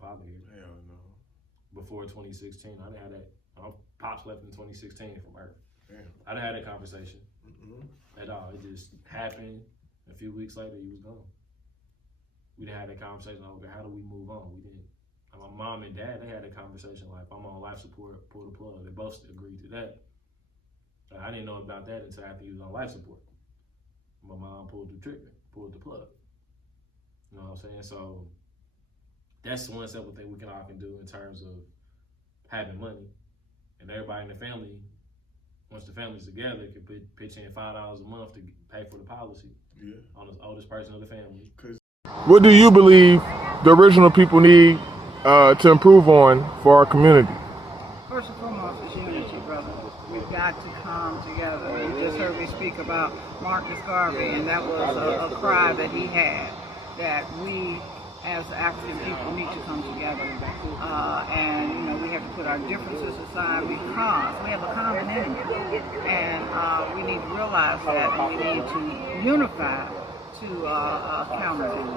father here. Hell no. Before 2016, I didn't have that. Pops left in 2016 from Earth. Damn. I didn't have that conversation Mm-hmm. at all. It just happened. A few weeks later, he was gone. We didn't have that conversation. Okay, how do we move on? We didn't. My mom and dad, they had a conversation like, if I'm on life support, pull the plug. They both agreed to that. I didn't know about that until after he was on life support. My mom pulled the trigger, pulled the plug. You know what I'm saying? So that's one simple thing we all can do in terms of having money. And everybody in the family, once the family's together, can pitch in $5 a month to pay for the policy on the oldest person of the family. What do you believe the original people need to improve on for our community? First and foremost is unity, brother. We've got to come together. You just heard me speak about Marcus Garvey, and that was a cry that he had, that we as African people need to come together. And, you know, we have to put our differences aside because we have a common enemy. And we need to realize that, and we need to unify to counter them.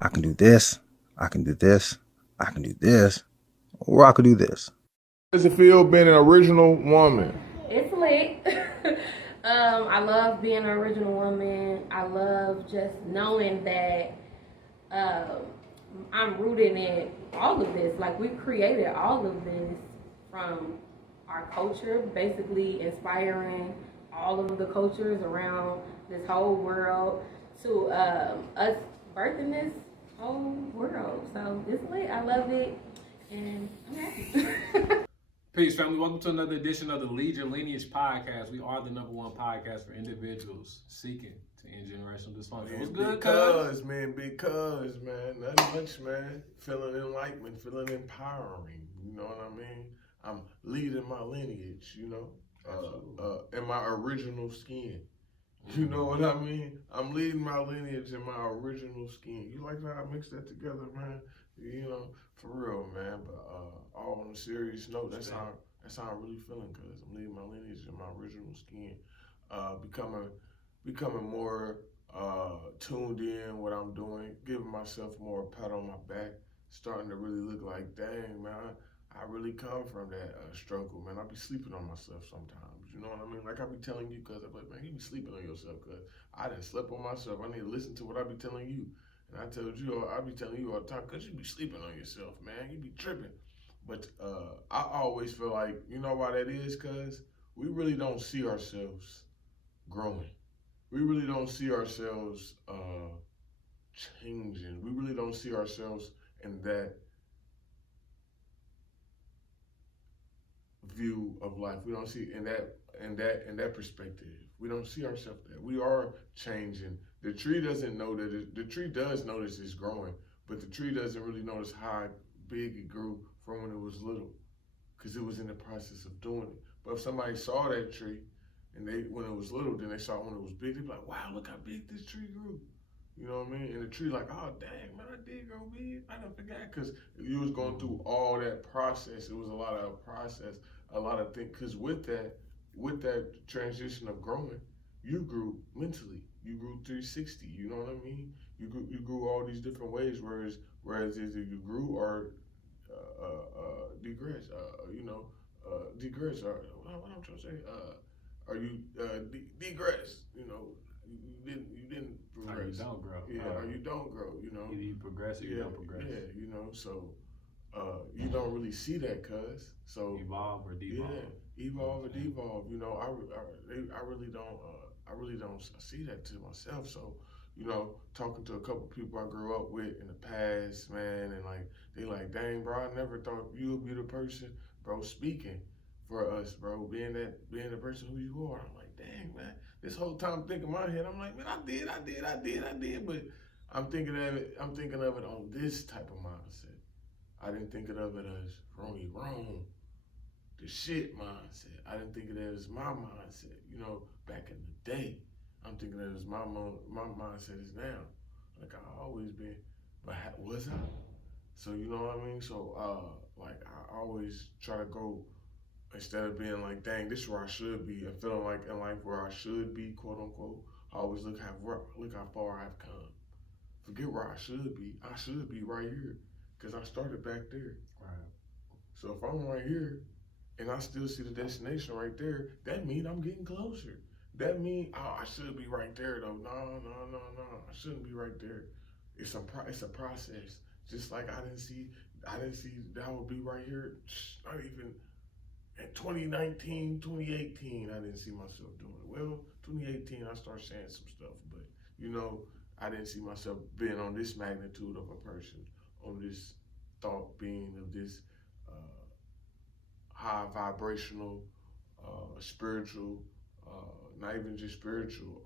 I can do this, I can do this, I can do this, or I could do this. How does it feel being an original woman? It's lit. I love being an original woman. I love just knowing that I'm rooted in all of this. Like, we created all of this from our culture, basically inspiring all of the cultures around this whole world to us birthing this whole world. So it's lit. I love it, and I'm happy. Peace, family. Welcome to another edition of the Lead Your Lineage podcast. We are the #1 podcast for individuals seeking to end generational dysfunction. What's good, because, man, nothing much, man. Feeling enlightenment, feeling empowering. You know what I mean? I'm leading my lineage, you know, in my original skin. You know what I mean? I'm leading my lineage in my original skin. You like how I mix that together, man? You know, for real, man. But all on a serious note, that's how I'm really feeling, cause I'm leading my lineage in my original skin. Becoming more tuned in what I'm doing, giving myself more pat on my back, starting to really look like, dang, man, I really come from that struggle, man. I be sleeping on myself sometimes, you know what I mean? Like I be telling you, cause I'm like, man, you be sleeping on yourself, cause I didn't sleep on myself. I need to listen to what I be telling you. And I told you, I be telling you all the time, cause you be sleeping on yourself, man. You be tripping. But I always feel like, you know why that is? Cause we really don't see ourselves growing. We really don't see ourselves changing. We really don't see ourselves in that view of life. We don't see in that perspective. We don't see ourselves there. We are changing. The tree doesn't know that the tree does notice it's growing, but the tree doesn't really notice how big it grew from when it was little, because it was in the process of doing it. But if somebody saw that tree and when it was little, then they saw it when it was big, they'd be like, wow, look how big this tree grew. You know what I mean? And the tree like, oh, dang, man, I did grow big. I done forgot, because you was going through all that process. It was a lot of process, a lot of things. Because with that transition of growing, you grew mentally. You grew 360. You know what I mean? You grew all these different ways. Whereas either you grew or digress. Digress. What I'm trying to say? Or you digress. You know. You didn't progress. Or you don't grow. Yeah, or you don't grow, you know. Either you progress or you don't progress. Yeah, you know, so you don't really see that, cuz. So evolve or devolve. Yeah, evolve or devolve. You know, I really don't see that to myself. So, you know, talking to a couple people I grew up with in the past, man, and like they like, dang, bro, I never thought you would be the person, bro, speaking for us, bro, being the person who you are. I'm like, dang, man. This whole time thinking in my head, I'm like, man, I did, but I'm thinking of it on this type of mindset. I didn't think of it as wrong, the shit mindset. I didn't think of it as my mindset, you know, back in the day. I'm thinking of it as my mindset is now. Like I always been, but was I? So you know what I mean? So like I always try to go, instead of being like, dang, this is where I should be, and feeling like in life where I should be, quote unquote, I always look how far I've come forget where I should be. I should be right here because I started back there. Right. So if I'm right here and I still see the destination right there, that means I'm getting closer. That means, oh, I should be right there though. No. I shouldn't be right there. It's a process. Just like I didn't see that I would be right here. Not even in 2019, 2018, I didn't see myself doing it. Well, 2018, I started saying some stuff, but you know, I didn't see myself being on this magnitude of a person, on this thought being of this high vibrational, spiritual, not even just spiritual,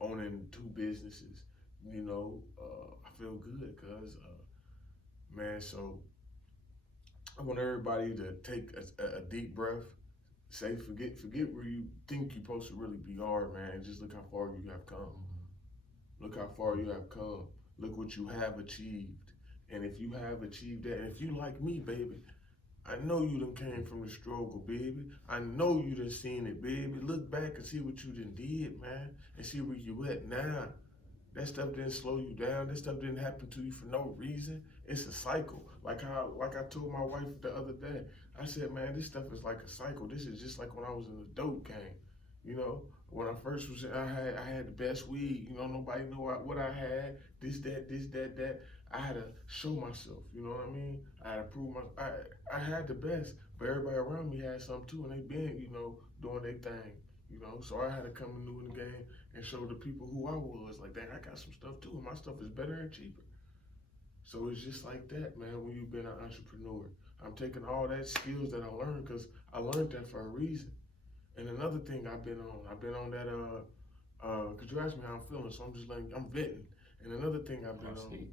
owning 2 businesses. You know, I feel good because, man, so I want everybody to take a deep breath, say, forget where you think you're supposed to really be hard, man, and just look how far you have come. Look how far you have come. Look what you have achieved. And if you have achieved that, and if you like me, baby, I know you done came from the struggle, baby. I know you done seen it, baby. Look back and see what you done did, man, and see where you at now. That stuff didn't slow you down. That stuff didn't happen to you for no reason. It's a cycle. Like I told my wife the other day, I said, man, this stuff is like a cycle. This is just like when I was in the dope game. You know, when I first was in, I had the best weed. You know, nobody knew what I had. This, that. I had to show myself. You know what I mean? I had to prove I had the best, but everybody around me had some too, and they been, you know, doing their thing. You know, so I had to come new in the game and show the people who I was. Like, dang, I got some stuff too, and my stuff is better and cheaper. So it's just like that, man, when you've been an entrepreneur. I'm taking all that skills that I learned because I learned that for a reason. And another thing I've been on that, because you asked me how I'm feeling, so I'm just like, I'm venting. And another thing I've been on.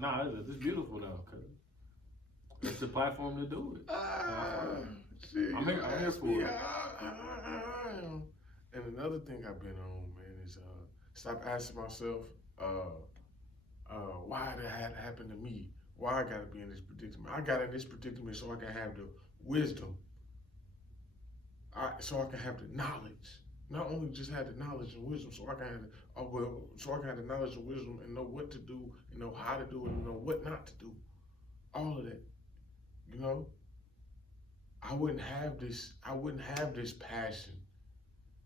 Nah, it's beautiful though, cause it's the platform to do it. Shit, I'm here for it. And another thing I've been on, man, is stop asking myself, why that had to happen to me? Why I gotta be in this predicament? I got in this predicament so I can have the wisdom. So I can have the knowledge. Not only just have the knowledge and wisdom, so I can have the knowledge and wisdom and know what to do, and know how to do it, and know what not to do. All of that, you know. I wouldn't have this passion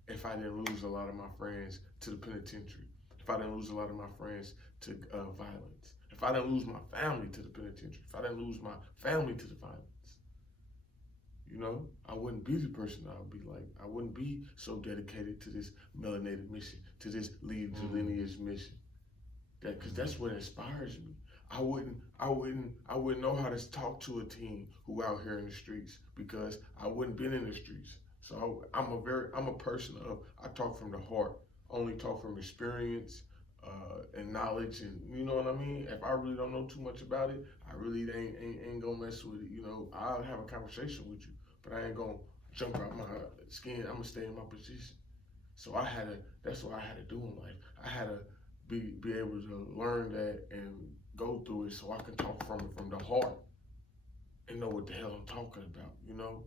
if I didn't lose a lot of my friends to the penitentiary. If I didn't lose a lot of my friends to violence. If I didn't lose my family to the penitentiary. If I didn't lose my family to the violence. You know, I wouldn't be the person I would be like. I wouldn't be so dedicated to this melanated mission, to this Lead Your Lineage mission. Because that's what inspires me. I wouldn't know how to talk to a teen who out here in the streets because I wouldn't been in the streets. So I'm a person of, I talk from the heart, only talk from experience and knowledge, and you know what I mean? If I really don't know too much about it, I really ain't gonna mess with it. You know, I'll have a conversation with you, but I ain't gonna jump out my skin. I'm gonna stay in my position. So that's what I had to do in life. I had to be able to learn that and go through it so I can talk from the heart and know what the hell I'm talking about, you know?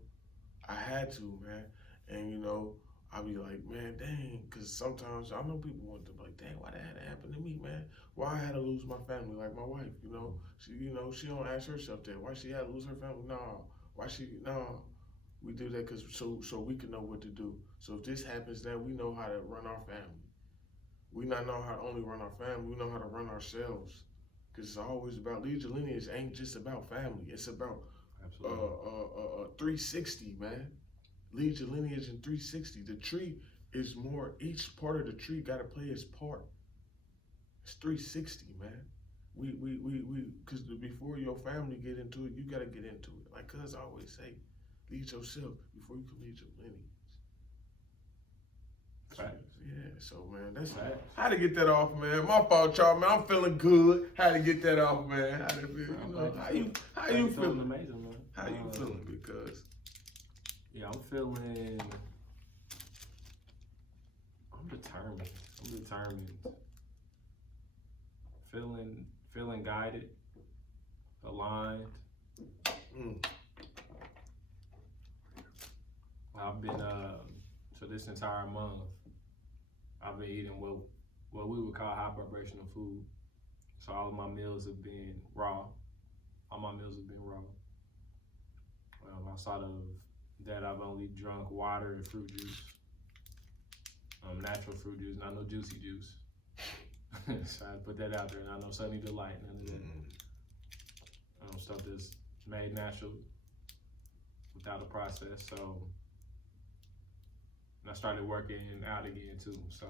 I had to, man. And, you know, I be like, man, dang, because sometimes I know people want to be like, dang, why that had to happen to me, man? Why I had to lose my family, like my wife, you know? She don't ask herself that. Why she had to lose her family? No. No. We do that because so we can know what to do. So if this happens, then we know how to run our family. We not know how to only run our family, we know how to run ourselves. Because it's always about, Lead Your Lineage ain't just about family. It's about 360, man. Lead Your Lineage in 360. The tree is more, each part of the tree got to play its part. It's 360, man. Because before your family get into it, you got to get into it. Like cuz always say, lead yourself before you can lead your lineage. Facts. Yeah, so man, that's I had to get that off, man. My fault, y'all, man. I'm feeling good. Had to get that off, man. How you feeling? Amazing, man. How you feeling? Because yeah, I'm feeling. I'm determined. Feeling guided, aligned. I've been so this entire month, I've been eating well what we would call high vibrational food. So all of my meals have been raw. All my meals have been raw. Outside of that, I've only drunk water and fruit juice. Natural fruit juice, not no juicy juice. So I put that out there, and I know Sunny Delight, none of that. Stuff that's made natural without a process. So and I started working out again too. So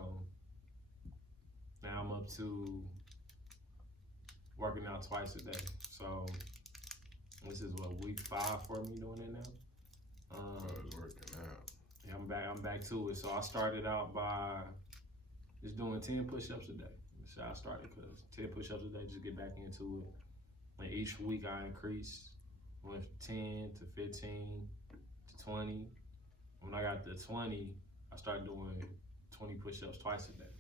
now I'm up to working out twice a day. So this is what, week 5 for me doing it now. I was working out. Yeah, I'm back to it. So I started out by just doing 10 push-ups a day. That's how I started, because 10 push-ups a day, just get back into it. And each week I increased, went from 10 to 15 to 20. When I got to 20, I started doing 20 push-ups twice a day.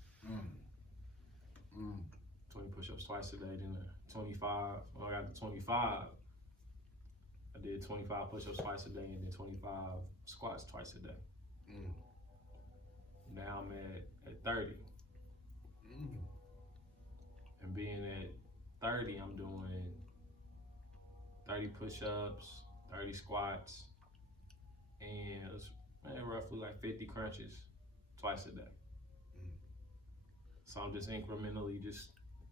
20 push-ups twice a day, then 25. When I got to 25, I did 25 push-ups twice a day, and then 25 squats twice a day. Now I'm at 30. And being at 30, I'm doing 30 push-ups, 30 squats, and roughly like 50 crunches twice a day. So I'm just incrementally just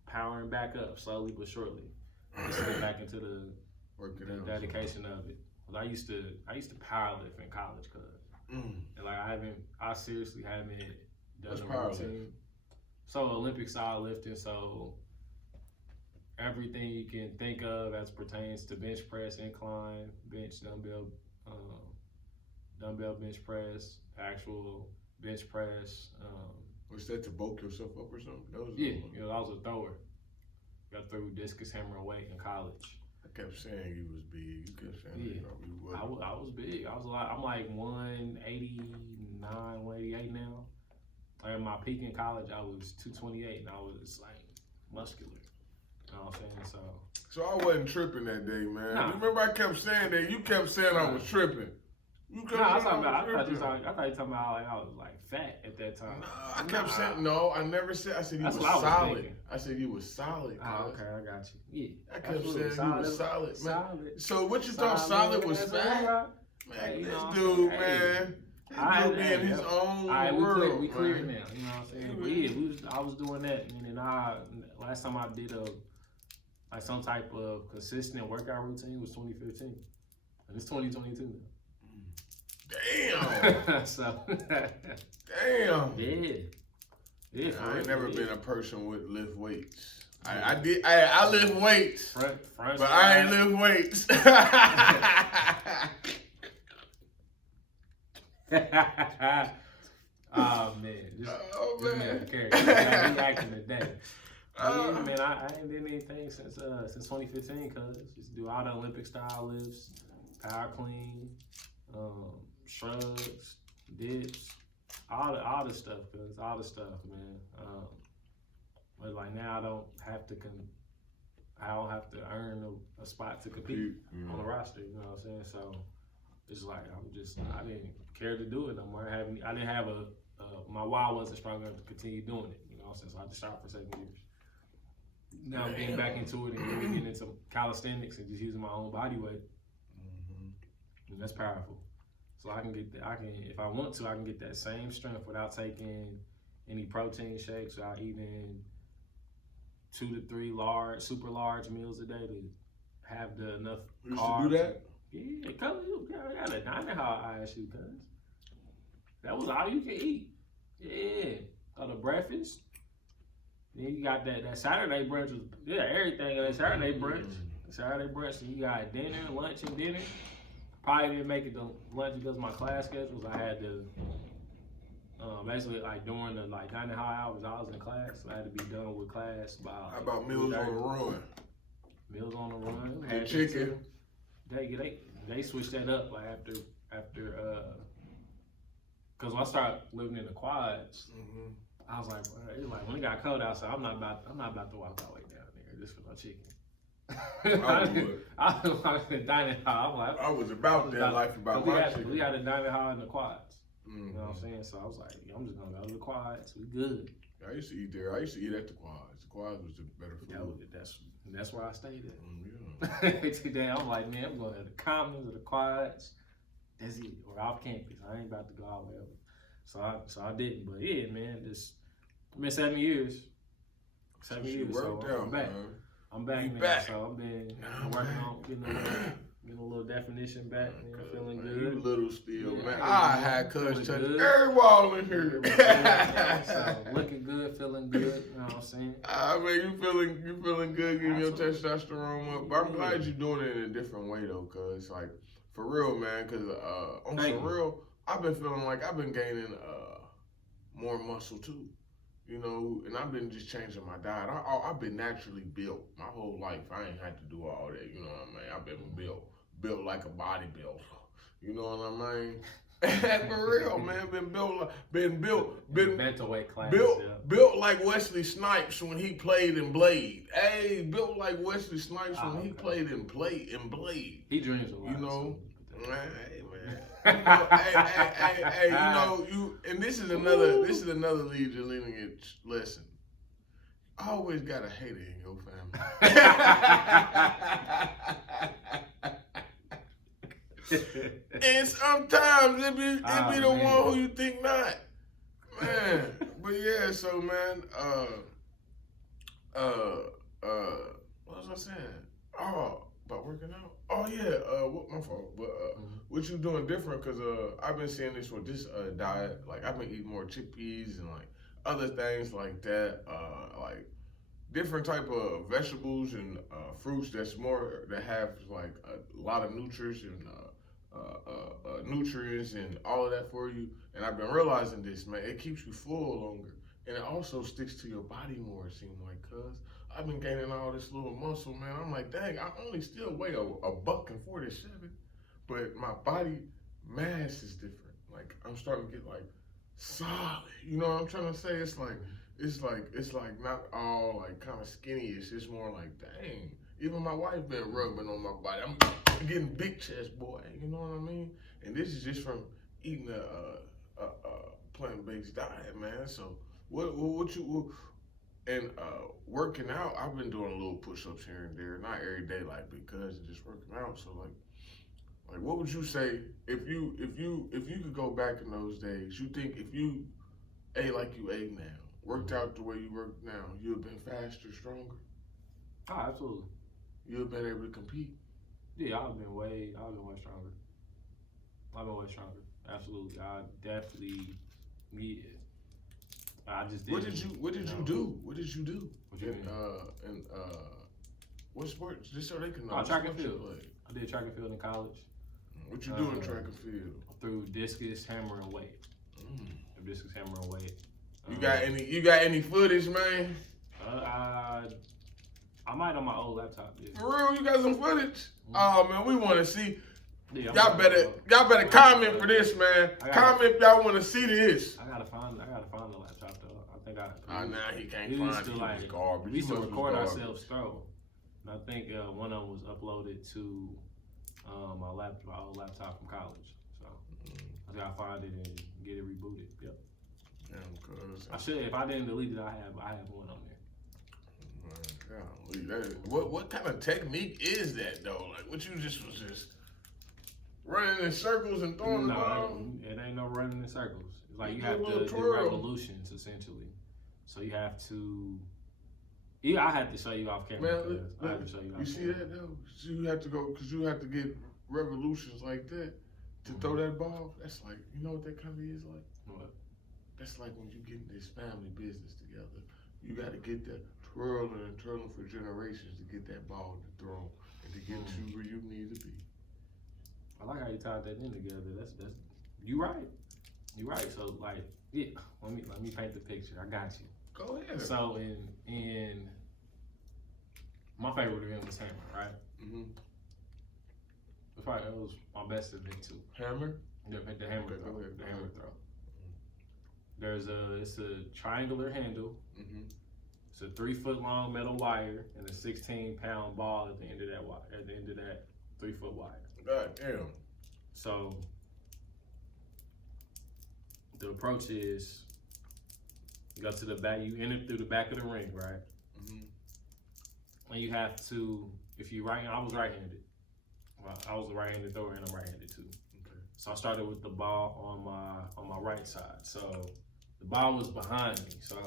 powering back up, slowly but surely. Just get back into the dedication of it. Well, I used to powerlift in college, cause and like I seriously haven't done a routine. So Olympic style lifting, so everything you can think of as pertains to bench press, incline, bench, dumbbell bench press, actual bench press. Was that to bulk yourself up or something? I was a thrower. Got through discus, hammer, and weight in college. I kept saying you was big. You kept saying you was. I was big. I'm like 189, 188 now. Like my peak in college, I was 228, and I was like muscular. You know what I'm saying? So I wasn't tripping that day, man. Nah. Remember I kept saying that? You kept saying I was tripping. I thought you were talking about like I was like fat at that time. I kept saying no. I never said. I said you was solid. I said you was solid. Oh, okay, I got you. Yeah, I kept saying you was solid, man. Solid. So what you thought solid was fat? Man, this dude, man. He be in his own world. We clear now. You know what I'm saying? I was doing that, and then last time I did some type of consistent workout routine was 2015, and it's 2022 now. Damn. So. Damn. Yeah. I ain't never been a person with lift weights. I lift weights, front but I ain't lift weights. Oh man, just man, he acting today. Man, I ain't did anything since 2015, cause just do all the Olympic style lifts, power clean, shrugs, dips, all the stuff, cause all the stuff, man. But like now I don't have to earn a spot to compete on the roster. You know what I'm saying? So it's like I didn't care to do it no more. I didn't have my why wasn't strong enough to continue doing it. You know what I'm saying? So I just shot for 7 years. Now I'm getting back into it and really getting into calisthenics and just using my own body weight. And that's powerful. So if I want to, I can get that same strength without taking any protein shakes, without eating 2 to 3 super large meals a day to have enough carbs. You used to do that? Yeah, cause I had a dining hall ISU, cuz. That was all you could eat. Yeah. Got the breakfast. Then you got that Saturday brunch was, everything in that Saturday brunch. Saturday brunch, and you got dinner, lunch, and dinner. Probably didn't make it to lunch because of my class schedules. I had to, basically like during the dining hall hours, I was in class, so I had to be done with class by. How about meals on the run? Meals on the run. The chicken. They switched that up like after cause when I started living in the quads, I was like, it was like when it got cold outside, I'm not about to walk my way down there just for no chicken. I was in the dining hall. I'm like, I was about that life about my chicken. We had a dining hall in the quads. You know what I'm saying? So I was like, I'm just gonna go to the quads. We good. I used to eat there. I used to eat at the Quads. The Quads was the better food. That's where I stayed at. Yeah. Today I'm like, man, I'm going to the Commons or the Quads. That's it. Or off campus. I ain't about to go all the way over. So I didn't. But yeah, man, it's been 7 years. 7 years. So I'm back. Man. I'm back You now. back. So I've been working on getting a little definition back. You know, feeling Man, good. You little still, man. Yeah, I had cuz touch good. every wall in here. So looking good, feeling good. You know what I'm saying? Man, you feeling good, getting your testosterone up. But I'm glad you're doing it in a different way though, cuz like for real, man. Cuz on some real, I've been feeling like I've been gaining more muscle too. You know, and I've been just changing my diet. I've been naturally built my whole life. I ain't had to do all that. You know what I mean? I've been built like a bodybuilder. You know what I mean? For real, man. Been built Bantamweight class. Built like Wesley Snipes when he played in Blade. Hey, built like Wesley Snipes when he played in Blade. He dreams a lot. You know, so man. Hey, you know, and this is another Lead Your Lineage lesson. I always got a hater in your family. And sometimes it be the one who you think not. Man. But yeah, so man, what was I saying? Oh, about working out? Oh yeah, my fault. But what you doing different? Cause I've been seeing this with this diet. Like I've been eating more chickpeas and like other things like that. Like different type of vegetables and fruits that have like a lot of nutrients and all of that for you. And I've been realizing this, man. It keeps you full longer, and it also sticks to your body more. It seems like, cause I've been gaining all this little muscle, man. I'm like, dang, I only still weigh a $147, but my body mass is different. Like I'm starting to get like solid. You know what I'm trying to say? It's like not all like kind of skinny-ish. It's more like, dang. Even my wife been rubbing on my body. I'm getting big chest, boy. You know what I mean? And this is just from eating a plant-based diet, man. So working out, I've been doing a little push-ups here and there, not every day, like because of just working out. So like what would you say if you could go back in those days? You think if you ate like you ate now, worked out the way you work now, you'd have been faster, stronger? Oh, absolutely. You'd have been able to compete. Yeah, I've been way stronger. Absolutely. I definitely I just did. What did you do? What you mean? What sports? Just so they can know. Track and field. I did track and field in college. What you do in track and field? Through discus, hammer, and weight. Discus, hammer, and weight. You got any footage, man? I might on my old laptop. Yeah. For real, you got some footage? Oh man, we want to see. Yeah, y'all better comment for this, man. Comment if y'all want to see this. I gotta find the laptop though. I think now he can't find it. Like garbage. We used to record ourselves through. And I think one of them was uploaded to my old laptop from college. So I gotta find it and get it rebooted. Yep. I should. If I didn't delete it, I have one on there. What kind of technique is that though? Like what you was just running in circles and throwing the ball? It ain't no running in circles. It's like you have to do revolutions essentially. So you have to. Yeah, I had to show you off camera. Man, I had to show you off camera. You see that though? So you have to go because you have to get revolutions like that to throw that ball. That's like, you know what that kind of is like? What? That's like when you get this family business together. You got to get that twirling and twirling for generations to get that ball to throw and to get you where you need to be. I like how you tied that in together. That's you right. You right. So like, yeah. Let me paint the picture. I got you. Go ahead. So in my favorite event was hammer, right? It was my best event too. Hammer? The hammer throw. The hammer throw. It's a triangular handle. It's a 3-foot long metal wire and a 16-pound ball at the end of that wire. At the end of that 3-foot wire. God damn. So the approach is You go to the back, you enter through the back of the ring, right? And you have to, if you right, I was right-handed. Well, I was a right-handed thrower and I'm right-handed too. Okay. So I started with the ball on my right side. So the ball was behind me. So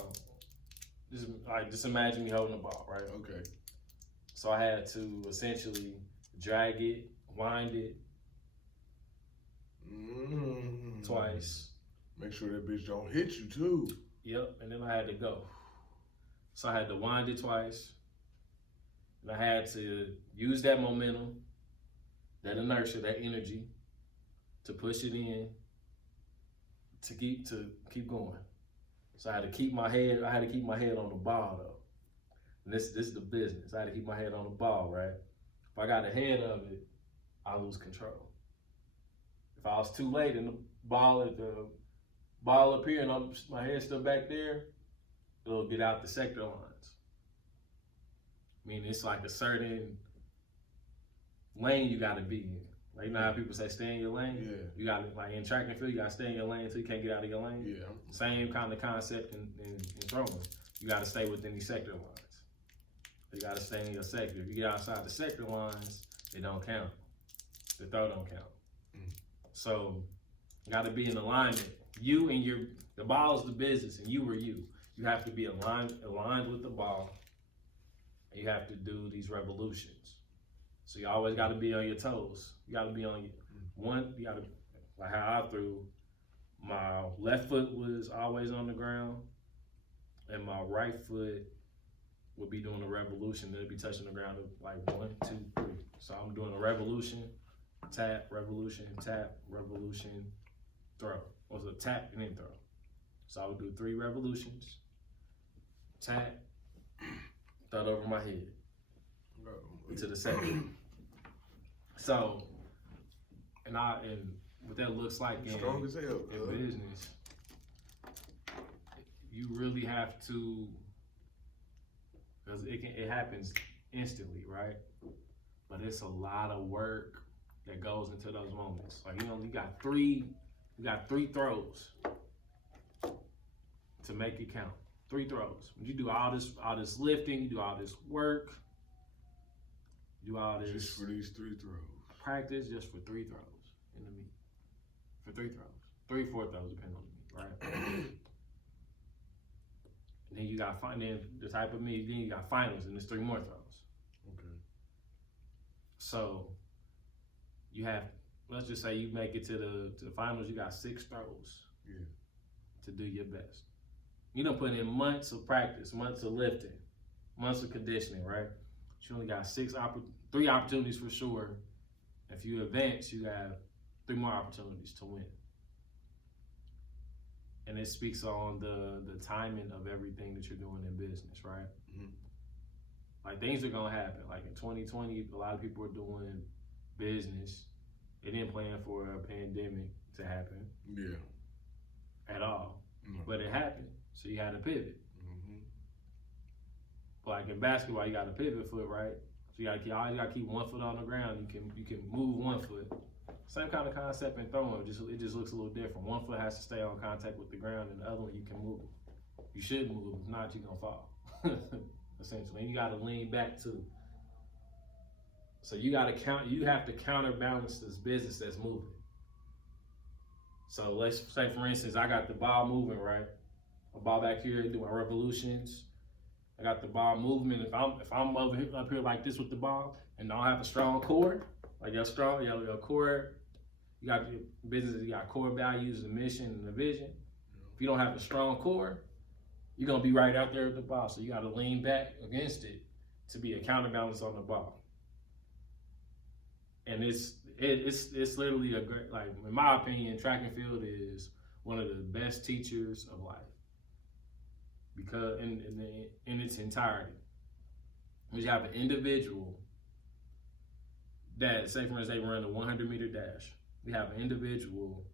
just imagine me holding the ball, right? Okay. So I had to essentially drag it, wind it twice. Make sure that bitch don't hit you too. Yep, and then I had to go. So I had to wind it twice. And I had to use that momentum, that inertia, that energy to push it in to keep going. So I had to keep my head on the ball though. And this is the business. I had to keep my head on the ball, right? If I got ahead of it, I lose control. If I was too late and the ball up here and my head's still back there, it'll get out the sector lines. I mean, it's like a certain lane you gotta be in. Like, you know how people say stay in your lane? Yeah. You gotta, like in track and field, you gotta stay in your lane until you can't get out of your lane. Yeah. Same kind of concept in throwing. You gotta stay within these sector lines. You gotta stay in your sector. If you get outside the sector lines, it don't count. The throw don't count. So, you gotta be in alignment. You and the ball is the business and you are you. You have to be aligned with the ball. And you have to do these revolutions. So you always got to be on your toes. You got to be on you got to, like how I threw, my left foot was always on the ground and my right foot would be doing a revolution. It'd be touching the ground like 1, 2, 3. So I'm doing a revolution, tap, revolution, throw. It was a tap and then throw. So I would do 3 revolutions, tap, throw it over my head into the second. So, and what that looks like in business, you really have to, because it happens instantly, right? But it's a lot of work that goes into those moments. Like, you got three throws to make it count. 3 throws. When you do all this lifting, you do all this work, you do all this just for these 3 throws. Practice just for 3 throws in the meet. For 3 throws. 3, 4 throws, depending on the meet, right? And then you got the type of meet, then you got finals, and there's 3 more throws. Okay. So you have, let's just say you make it to the finals, you got 6 throws. Yeah. To do your best. You done put in months of practice, months of lifting, months of conditioning, right? You only got 3 opportunities for sure. If you advance, you have 3 more opportunities to win. And it speaks on the timing of everything that you're doing in business, right? Mm-hmm. Like, things are gonna happen. Like in 2020, a lot of people were doing business. They didn't plan for a pandemic to happen. Yeah. At all. Mm-hmm. But it happened. So you had to pivot. Mm-hmm. Like in basketball, you got a pivot foot, right? So you always gotta keep 1 foot on the ground. You can move 1 foot. Same kind of concept in throwing. It just looks a little different. 1 foot has to stay on contact with the ground, and the other one you can move. You should move. If not, you're gonna fall. Essentially, and you gotta lean back too. So you have to counterbalance this business that's moving. So let's say, for instance, I got the ball moving, right? A ball back here doing revolutions. I got the ball movement. If I'm up here like this with the ball and don't have a strong core, like your core, you got your business, you got core values, the mission, and the vision. If you don't have a strong core, you're gonna be right out there with the ball. So you got to lean back against it to be a counterbalance on the ball. And it's literally a great, like, in my opinion, track and field is one of the best teachers of life, because in its entirety, when you have an individual that, say for instance, they run a 100-meter dash, we have an individual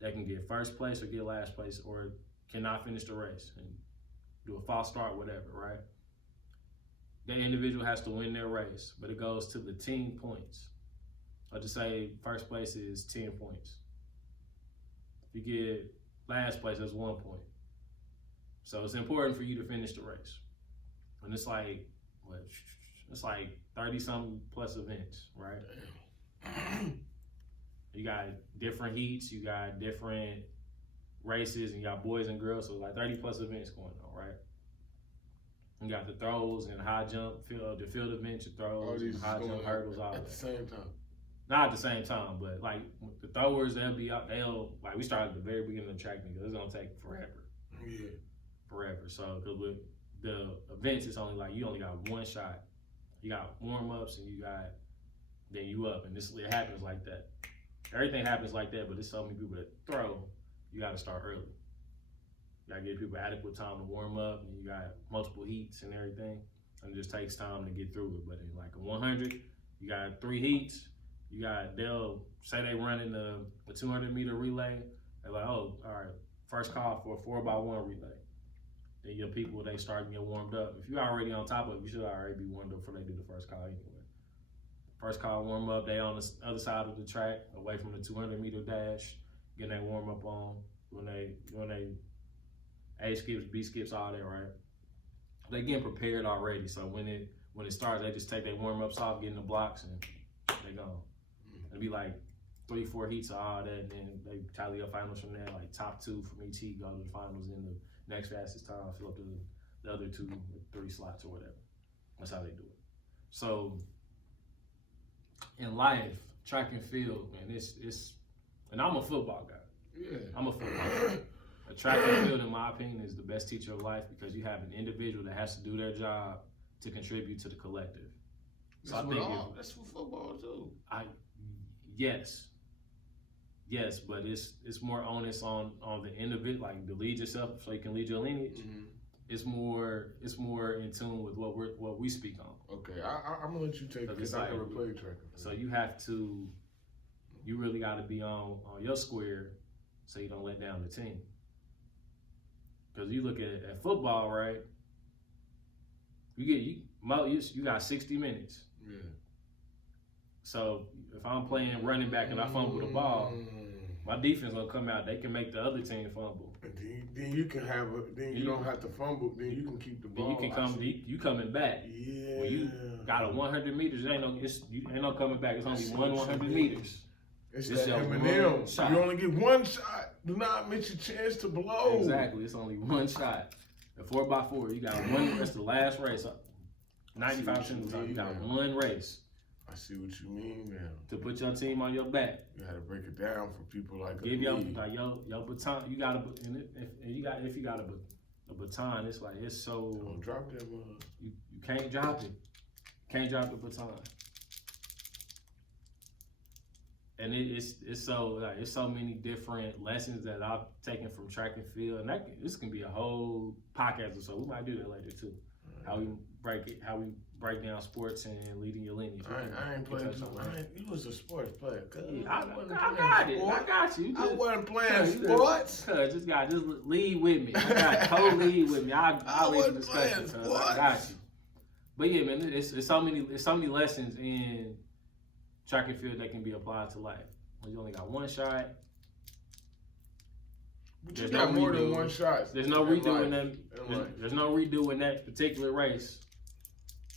that can get first place or get last place or cannot finish the race and do a false start, whatever, right? That individual has to win their race, but it goes to the team points. I'll just say first place is 10 points. If you get last place, that's 1 point. So it's important for you to finish the race. And it's like, what? It's like 30-something plus events, right? You got different heats, you got different races, and you got boys and girls, so like 30 plus events going on, right? You got the throws and high jump, the field events, your throws, and high jump hurdles, all at that. the same time. Not at the same time, but like the throwers, they'll like we started at the very beginning of the track because it's gonna take forever. Yeah. Forever. So because with the events, it's only like you only got one shot. You got warm ups and then you up, and it happens like that. Everything happens like that, but there's so many people that throw. You got to start early. You got to give people adequate time to warm up, and you got multiple heats and everything, and it just takes time to get through it. But in like a 100, you got 3 heats. They'll say they running the 200-meter relay. They're like, oh, all right, first call for a 4x1 relay. Then your people, they start to get warmed up. If you're already on top of it, you should already be warmed up before they do the first call anyway. First call warm up, they on the other side of the track, away from the 200-meter dash, getting that warm up on when they A skips, B skips, all that, right? They getting prepared already, so when it starts, they just take their warm ups off, get in the blocks, and they gone. It'll be like 3-4 heats of all that, and then they tally up finals from there. Like top 2 from each heat go to the finals in the next fastest time, fill up the other 2 with 3 slots or whatever. That's how they do it. So in life, track and field, man, it's and I'm a football guy. Yeah. I'm a football guy. A track and field, in my opinion, is the best teacher of life because you have an individual that has to do their job to contribute to the collective. So That's for football too. Yes, but it's more onus on the individual, like to lead yourself so you can lead your lineage. Mm-hmm. It's more in tune with what we speak on. Okay, I'm gonna let you take it because I never played track. So you really got to be on your square so you don't let down the team. Because you look at football, right? You got 60 minutes. Yeah. So if I'm playing running back and I fumble the ball, my defense gonna come out. They can make the other team fumble. And then you can have you don't have to fumble. Then you can keep the ball. Then you can you coming back. Yeah. When you got a 100 meters, you ain't no coming back. It's only one 100 meters. It's that Eminem. You only get one shot. Do not miss your chance to blow. Exactly. It's only one shot. The 4x4, you got one. That's the last race. 95% of the time, you got one race. I see what you mean now. To put your team on your back. You had to break it down for people like give your baton. You got if you got a baton, it's like it's so. Don't drop that mother. You can't drop it. Can't drop the baton. And it's so many different lessons that I've taken from track and field, and this can be a whole podcast or so. We might do that later too. How we break down sports and leading your lineage. I ain't playing. You was a sports player. I got it. I got you. I wasn't playing sports. Just lead with me. I got co-lead with me. I wasn't playing sports. I got you. But yeah, man, it's so many lessons in track and field that can be applied to life. You only got one shot. But you got more than one shot. There's no redoing that. There's no redoing that particular race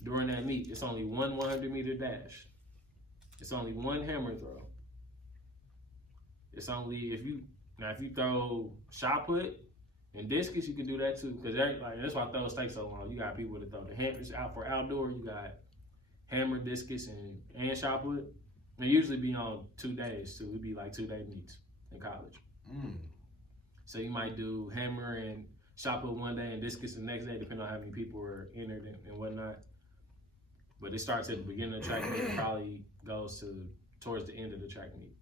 during that meet. It's only one 100-meter dash. It's only one hammer throw. It's only if you throw shot put and discus, you can do that too. Because that's why throws take so long. You got people that throw the hammers out for outdoor. You got hammer, discus, and shot put. They usually be on 2 days too. It'd be like 2-day meets in college. So you might do hammer and shot put one day and discus the next day, depending on how many people are entered and whatnot. But it starts at the beginning of the track meet and probably goes towards the end of the track meet.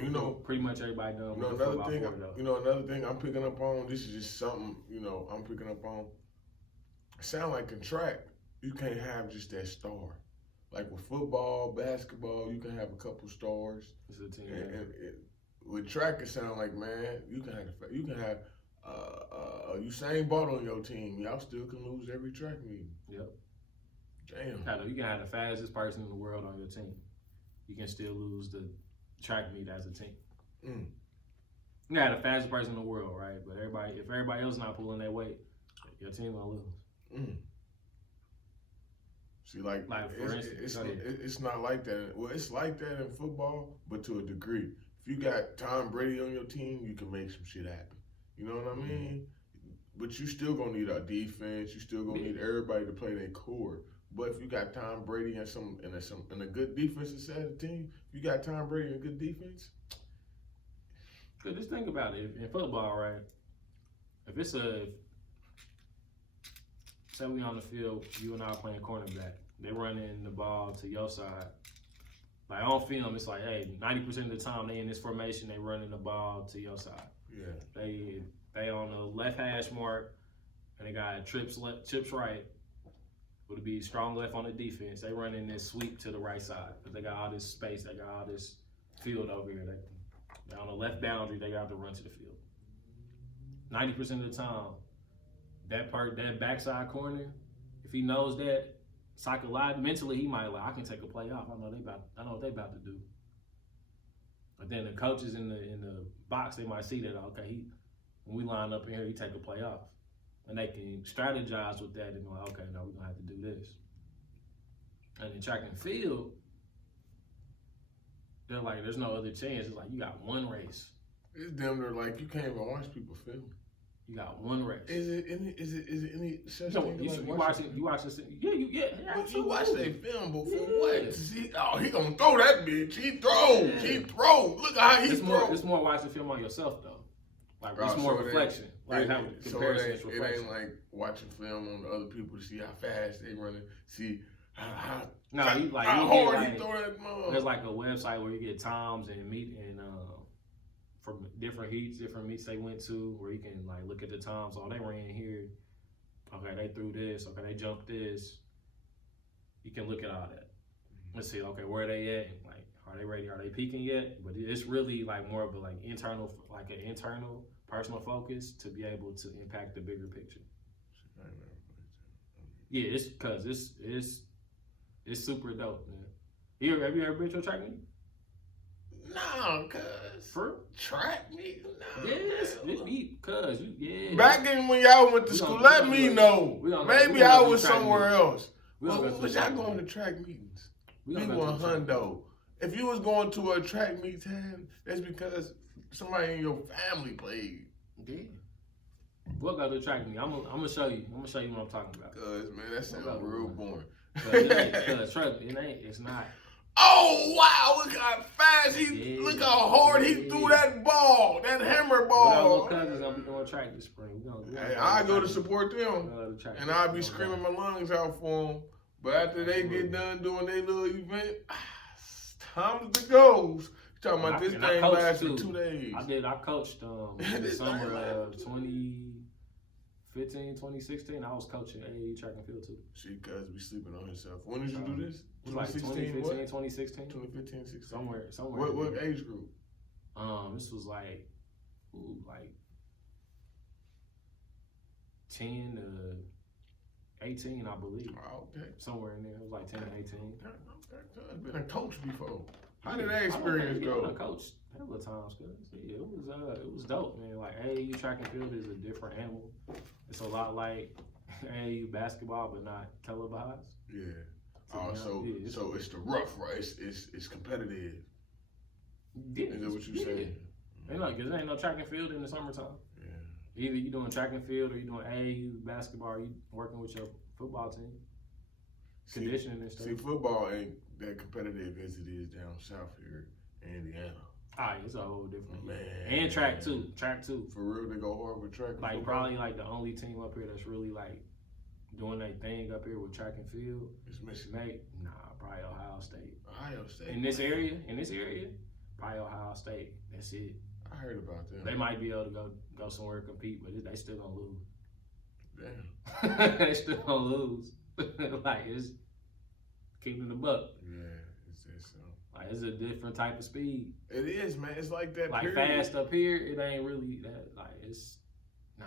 And pretty much everybody done. Another thing I'm picking up on. This is just something I'm picking up on. It sound like in track, you can't have just that star. Like with football, basketball, you can have a couple stars. It's a team. With track, it sounds like, man, you can have Usain Bolt on your team. Y'all still can lose every track meet. Yep. Damn. You can have the fastest person in the world on your team. You can still lose the track meet as a team. You got the fastest person in the world, right? But if everybody else not pulling their weight, your team gonna lose. Mm. See, like for instance, it's not like that. Well, it's like that in football, but to a degree. If you got Tom Brady on your team, you can make some shit happen. You know what I mean? But you still gonna need a defense. You still gonna need everybody to play their core. But if you got Tom Brady and a good defensive side of the team, if you got Tom Brady and a good defense. Cause just think about it in football, right? If it's say we on the field, you and I are playing cornerback. They running the ball to your side. Like on film, it's like, hey, 90% of the time they in this formation, they running the ball to your side. Yeah. They on the left hash mark, and they got trips right. Would be strong left on the defense. They running this sweep to the right side because they got all this space. They got all this field over here. They on the left boundary. They got to run to the field. 90% of the time, that backside corner, if he knows that psychologically, mentally, he might I can take a play off. I know what they about to do. But then the coaches in the box, they might see that, okay, when we line up in here, he take a play off. And they can strategize with that and go, okay, no, we're gonna have to do this. And in track and field, they're like, there's no other chance. It's like you got one race. It's damn near like you can't even watch people film. You got one race. Is it any such thing? You watch this. Yeah. But you watch that film, but for what? See, he gonna throw that bitch. He throw. Look at how he throw. It's more watching film on yourself though. Like it's more reflection. Like how comparison is reflection. It ain't like watching film on other people to see how fast they running. See how hard he throw that mother. There's like a website where you get times and from different meets they went to, where you can like look at the times. Oh, they ran here. Okay, they threw this. Okay, they jumped this. You can look at all that. Let's see. Okay, where are they at? Like, are they ready? Are they peaking yet? But it's really like more of a an internal personal focus to be able to impact the bigger picture. Yeah, it's because it's super dope, man. Have you ever been to a track meet? No, cuz. For track meet? No. Yes, cuz Back in when y'all went to school, let me know. Maybe I was somewhere else. Was y'all going to track meetings? We going hundo. If you was going to a track meet, that's because somebody in your family played. Yeah. We'll go to the track meet. I'm gonna show you. I'm gonna show you what I'm talking about. Cuz, man, that sounds real boring. Cuz, trust me, it's not. Oh wow! Look how fast look how hard he threw that ball, that hammer ball. Our cousins gonna be doing track this spring. I go to support them, and I'll be screaming my lungs out for them. But after they get done doing their little event, time to go. You talking about this thing lasted 2 days? I coached in the summer of 2015, 2016. I was coaching AAU track and field too. See, cuz be sleeping on himself. When did you do this? It was like 2015, 2016. 2015, 16. Somewhere. What age group? This was like 10 to 18, I believe. Oh, okay. Somewhere in there. It was like 10 to 18. I've been a coach before. How did that experience go? I coached a couple of times, cuz it was dope, man. Like AAU track and field is a different animal. It's a lot like AAU basketball, but not televised. Yeah. So it's the rough, right? It's competitive. Yeah, is that what you saying? Cause there ain't no track and field in the summertime. Yeah. Either you doing track and field or you doing AAU basketball, or you working with your football team. Conditioning and stuff. See, football ain't that competitive as it is down south here in Indiana. It's a whole different. Man. And track too. For real, they go hard with track. Like probably like the only team up here that's really like doing their thing up here with track and field. It's Michigan. Probably Ohio State. Ohio State. In this area, probably Ohio State. That's it. I heard about them. They might be able to go somewhere and compete, but they still gonna lose. Damn. They still gonna lose. Like it's keeping the buck. Yeah, it's so. Like it's a different type of speed. It is, man. It's like that. Like period. Fast up here, it ain't really that. Like it's nah.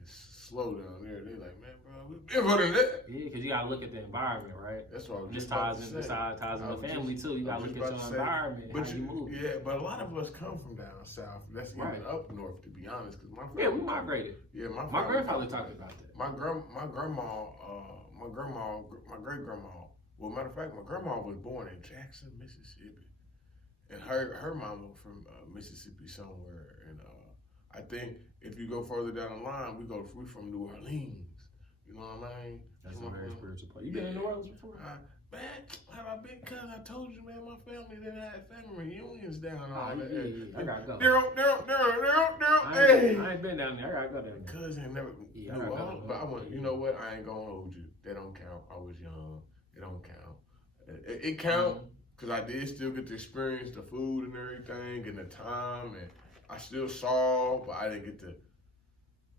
It's slow down there. They like, man, bro, we been better than that. Yeah, because you gotta look at the environment, right? That's what I was This just about ties to in, say. ties in the family too. You gotta look at your environment, but how you move. Yeah, but a lot of us come from down south. That's Right. even up north, to be honest. Cause my family, Yeah, we migrated. Yeah, My grandfather talked about that. My grandma, my great grandma. Well, matter of fact, my grandma was born in Jackson, Mississippi, and her mama from Mississippi somewhere. And I think if you go further down the line, we from New Orleans. You know what I mean? That's a very spiritual place. You been in New Orleans before? Man, have I been? Cause I told you, man, my family didn't have family reunions down all Oh, that. yeah, I gotta go. Daryl, hey. I ain't been down there. I gotta go down there. Cousin never. Yeah, New I gotta Orleans, go. but I went. You know what? I ain't gonna hold you. That don't count. I was young. It don't count. It count because I did still get to experience the food and everything and the time, and I still saw, but I didn't get to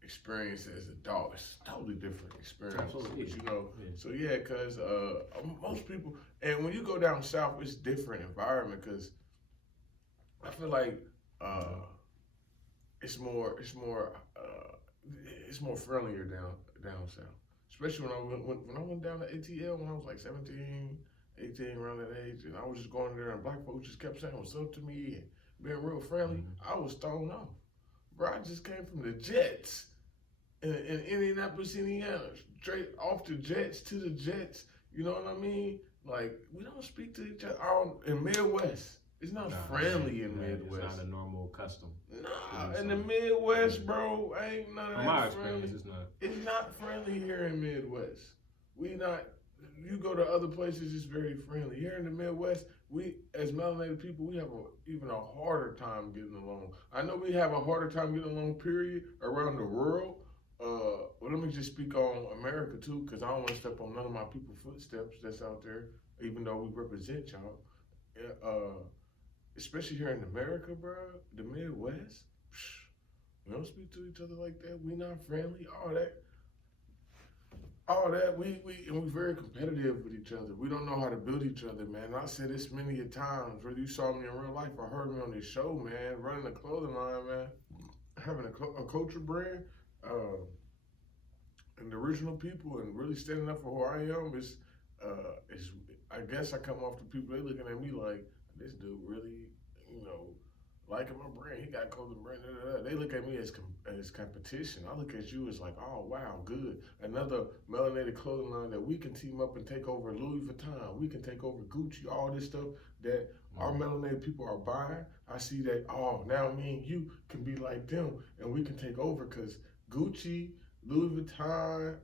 experience it as an adult. It's a totally different experience. Absolutely. But, you know, Yeah. so yeah, because most people, and when you go down south, it's different environment because I feel like it's more friendlier down south. Especially when I went down to ATL when I was like 17, 18, around that age, and I was just going there and black folks just kept saying what's up to me and being real friendly. I was thrown off. Bro, I just came from the Jets in Indianapolis, Indiana, straight off the Jets to the Jets. You know what I mean? Like, we don't speak to each other in Midwest. It's not friendly in Midwest. It's not a normal custom. Nah, in the Midwest, bro, ain't none of that. From my friendly. experience, it's not. It's not friendly here in Midwest. You go to other places, it's very friendly. Here in the Midwest, we, as melanated people, we have even a harder time getting along. I know we have a harder time getting along, period, around the world. Well, let me just speak on America, too, because I don't want to step on none of my people's footsteps that's out there, even though we represent y'all. Especially here in America, bro, the Midwest, we don't speak to each other like that. We not friendly, all that. We very competitive with each other. We don't know how to build each other, man. I said this many a times, whether you saw me in real life or heard me on this show, man, running a clothing line, man, having a culture brand, and the original people and really standing up for who I am is I guess I come off to people, they looking at me like, this dude really, liking my brand. He got clothing brand. They look at me as competition. I look at you as like, oh wow, good. Another melanated clothing line that we can team up and take over Louis Vuitton. We can take over Gucci. All this stuff that our melanated people are buying. I see that. Oh, now me and you can be like them, and we can take over because Gucci, Louis Vuitton,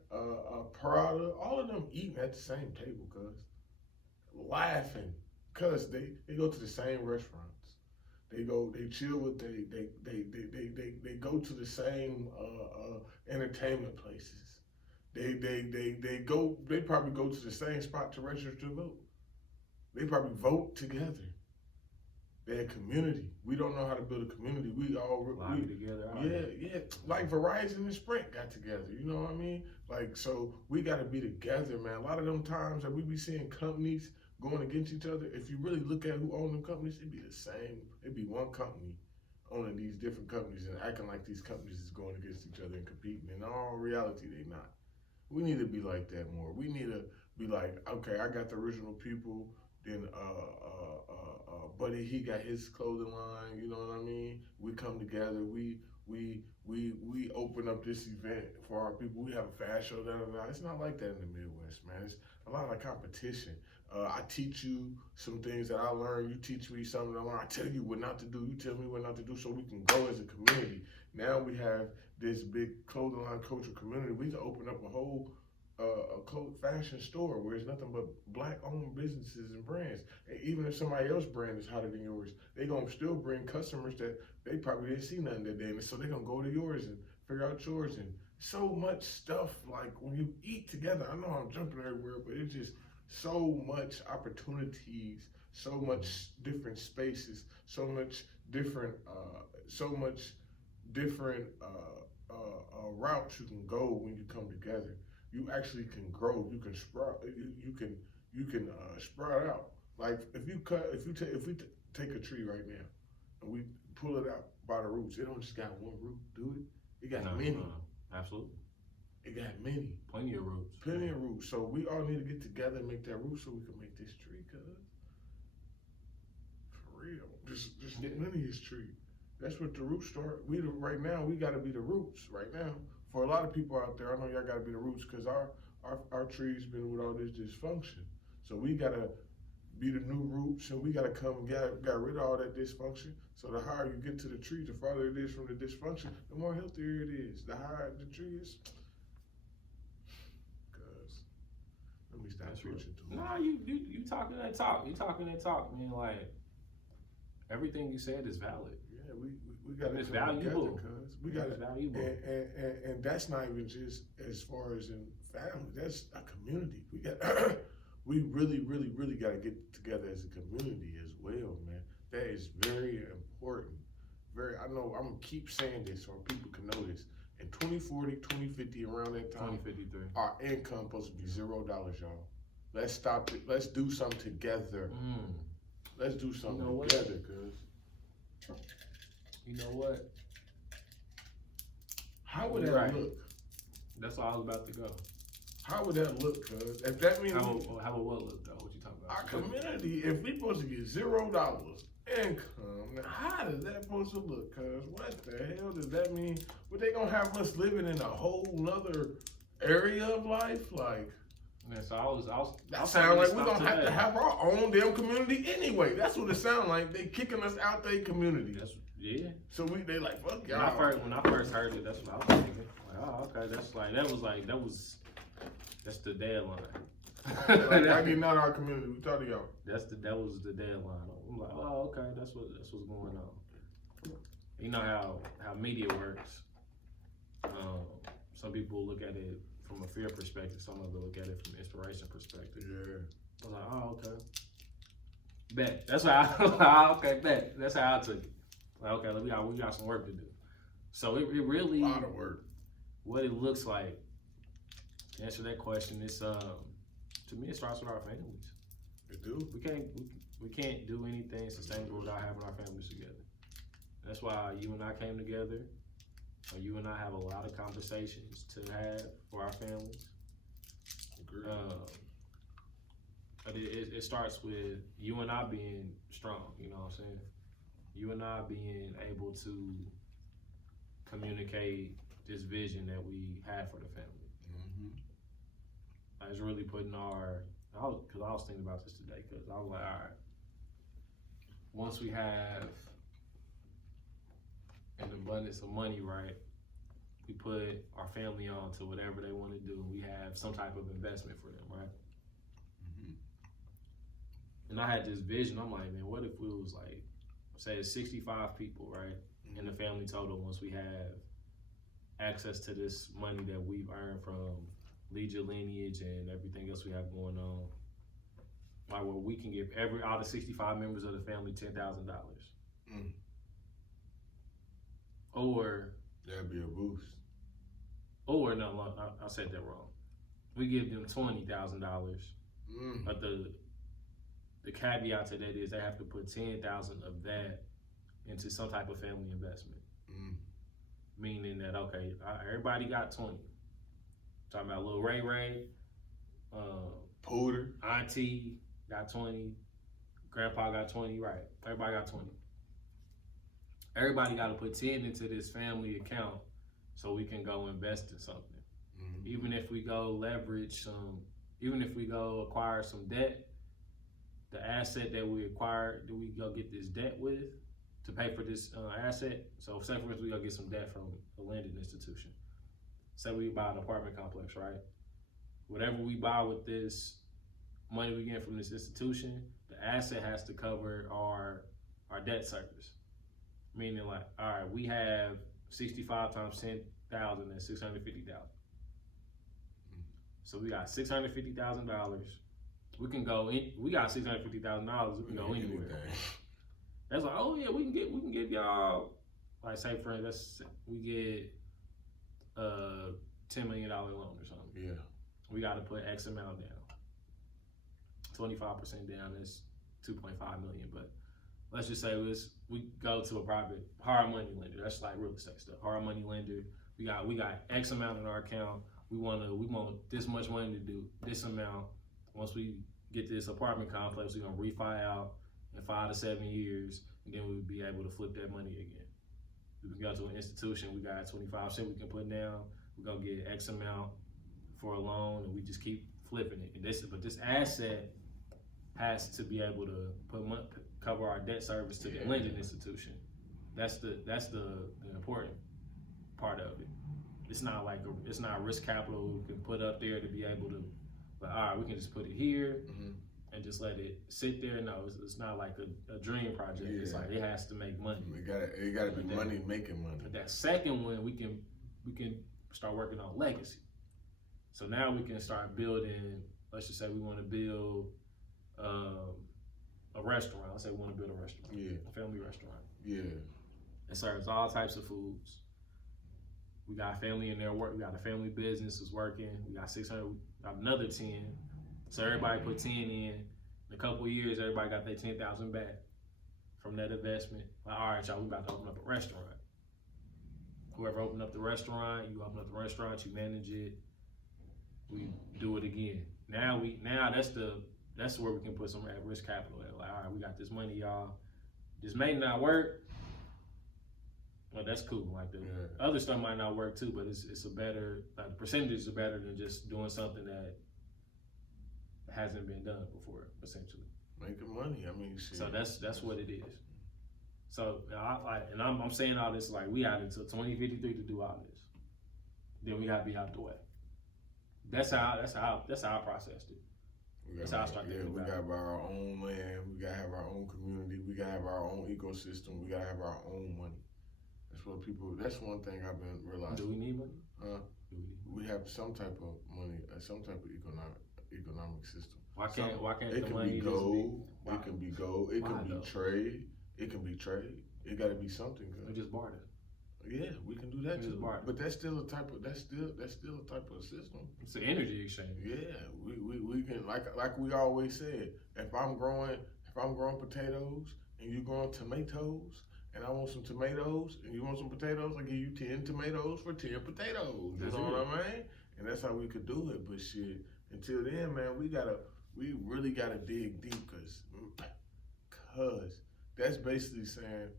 Prada, all of them eating at the same table, cuz laughing, cuz they go to the same restaurants. They chill with they go to the same entertainment places. They probably go to the same spot to register to vote. They probably vote together. They're a community. We don't know how to build a community. We together. Yeah. Like Verizon and Sprint got together. You know what I mean? Like, so we got to be together, man. A lot of them times that we be seeing companies going against each other, if you really look at who own them companies, it'd be the same. It'd be one company owning these different companies and acting like these companies is going against each other and competing. In all reality, they not. We need to be like that more. We need to be like, okay, I got the original people, then Buddy, he got his clothing line, you know what I mean? We come together, we open up this event for our people. We have a fashion show, It's not like that in the Midwest, man. It's a lot of competition. I teach you some things that I learned. You teach me something I learned. I tell you what not to do. You tell me what not to do so we can grow as a community. Now we have this big clothing line cultural community. We can open up a whole fashion store where it's nothing but black-owned businesses and brands. And even if somebody else's brand is hotter than yours, they going to still bring customers that they probably didn't see nothing that day. And so they're going to go to yours and figure out yours. And so much stuff, like when you eat together, I know I'm jumping everywhere, but it's just so much opportunities, so much different spaces, so much different routes you can go when you come together. You actually can grow. You can sprout. You can sprout out. Like if we take a tree right now and we pull it out by the roots, it don't just got one root, do it? It got many. Absolutely. It got many. Plenty of roots. Plenty of roots. So we all need to get together and make that root so we can make this tree, cuz. For real. This lineage tree. That's what the roots start. Right now, we gotta be the roots right now. For a lot of people out there, I know y'all gotta be the roots because our tree's been with all this dysfunction. So we gotta be the new roots, and we gotta come and get rid of all that dysfunction. So the higher you get to the tree, the farther it is from the dysfunction, the more healthier it is. The higher the tree is. Cause let me stop preaching to Nah, you talking that talk. You talking that talk. I mean, like everything you said is valid. Yeah, we gotta it's come valuable. together, cause we gotta. It's valuable. And that's not even just as far as in family. That's a community. We got. We really got to get together as a community as well, man. That is very important. I know I'm going to keep saying this so people can know this. In 2040, 2050, around that time, 2053. our income supposed to be $0, y'all. Let's stop it. Let's do something together. Let's do something together, cuz. You know what? How would that look? That's all I was about to go. How would that look, cuz? If that means how would what look though? What you talking about? Our community, if we supposed to get $0 income, now how does that supposed to look? Cuz what the hell does that mean? But they gonna have us living in a whole nother area of life? Like, yeah, so I was that sound like we're gonna have to have our own damn community anyway. That's what it sound like. They kicking us out their community. Yeah. So they like, fuck y'all. When I first heard it, that's what I was thinking. Like, oh, okay, that's the deadline. Like, I getting out of our community. We talk to y'all. That was the deadline. I'm like, oh, okay, that's what's going on. You know how media works. Some people look at it from a fear perspective. Some other look at it from an inspiration perspective. Yeah. I'm like, oh, okay. Bet. That's how. Okay, bet. That's how I took it. Like, okay, we got some work to do. So it really a lot of work. What it looks like. To answer that question, it's to me it starts with our families. It do. We can't do anything sustainable without having our families together. That's why you and I came together. Or you and I have a lot of conversations to have for our families. Agreed. But it starts with you and I being strong. You know what I'm saying? You and I being able to communicate this vision that we have for the family. I was really putting because I was thinking about this today, because I was like, all right, once we have an abundance of money, right, we put our family on to whatever they want to do. We have some type of investment for them, right? And I had this vision. I'm like, man, what if we was like, say it's 65 people, right? In the family total, once we have access to this money that we've earned from Lead Your Lineage and everything else we have going on, like where we can give out of 65 members of the family $10,000. Or that'd be a boost. Or no, I said that wrong. We give them $20,000, but the caveat to that is they have to put $10,000 of that into some type of family investment. Meaning that, okay, everybody got 20. Talking about little Ray, Porter, Auntie got 20, Grandpa got 20, right? Everybody got 20. Everybody got to put 10 into this family account so we can go invest in something. Even if we go leverage even if we go acquire some debt, the asset that we acquired, do we go get this debt with to pay for this asset? So say for instance, we go get some debt from a lending institution. Say we buy an apartment complex, right? Whatever we buy with this money we get from this institution, the asset has to cover our debt service. Meaning like, all right, we have 65 times 10,000 and 650,000. So we got $650,000. We can go in. We got $650,000. We can go anywhere. That's like, oh yeah, we can give y'all, like say for instance, we get $10 million loan or something. Yeah. We got to put X amount down. 25% down is $2.5 million. But let's just say we go to a private hard money lender. That's like real estate stuff. Hard money lender. We got X amount in our account. we want this much money to do this amount. Once we get this apartment complex, we're gonna refi out in 5 to 7 years, and then we'll be able to flip that money again. We can go to an institution, we got 25% we can put down, we're gonna get X amount for a loan, and we just keep flipping it. And but this asset has to be able to cover our debt service to the lending institution. That's the important part of it. It's not like it's not risk capital we can put up there to be able to, like, all right, we can just put it here and just let it sit there. No, it's not like a dream project. Yeah. It's like it has to make money. It gotta be money making money. But that second one, we can start working on legacy. So now we can start building. Let's just say we want to build a restaurant. Let's say we want to build a restaurant. Yeah. A family restaurant. Yeah. It serves all types of foods. We got a family in there work. We got a family business is working. We got 600. We got another 10. So everybody put 10 in. In a couple of years, everybody got their 10,000 back from that investment. Like, all right, y'all, we about to open up a restaurant. Whoever opened up the restaurant, you open up the restaurant, you manage it. We do it again. Now that's where we can put some at-risk capital at. Like, all right, we got this money, y'all. This may not work, but that's cool. Like the other stuff might not work too, but it's a better, like the percentages are better than just doing something that hasn't been done before, essentially. Making money, I mean, shit. So that's what it is. So I'm saying all this like we out until 2053 to do all this. Then we gotta be out the way. That's how I processed it. That's how I started thinking about it. We gotta have our own land. We gotta have our own community. We gotta have our own ecosystem. We gotta have our own money. That's one thing I've been realizing. Do we need money? We have some type of money, some type of economic system. Why can't it the can money be gold? Why? It can be gold. It Why, can be though? trade. It can be trade. It got to be something good. We just barter. Yeah, we can do that We too. just barter. But that's still a type of system. It's an energy exchange. Yeah, we can like we always said. If I'm growing potatoes and you growing tomatoes, and I want some tomatoes and you want some potatoes, I give you 10 tomatoes for 10 potatoes. You know what I mean? And that's how we could do it. But shit, until then, man, we really gotta dig deep, cause that's basically saying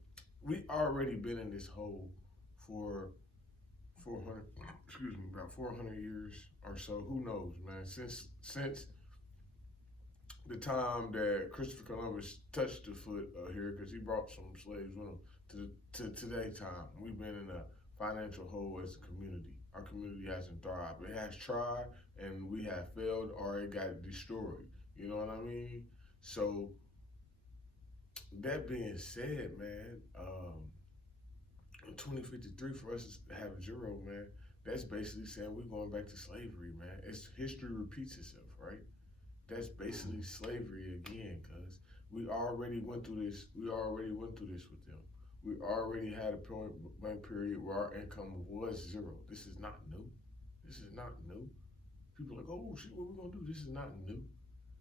we already been in this hole for about 400 years or so. Who knows, man? Since the time that Christopher Columbus touched the foot here, because he brought some slaves with him to today's time, we've been in a financial hole as a community. Our community hasn't thrived. It has tried, and we have failed, or it got destroyed. You know what I mean? So that being said, man, in 2053 for us to have zero, man, that's basically saying we're going back to slavery, man. History repeats itself, right? That's basically slavery again, because we already went through this. We already went through this with them. We already had a period where our income was zero. This is not new. This is not new. People are like, oh shit, what we gonna do? This is not new.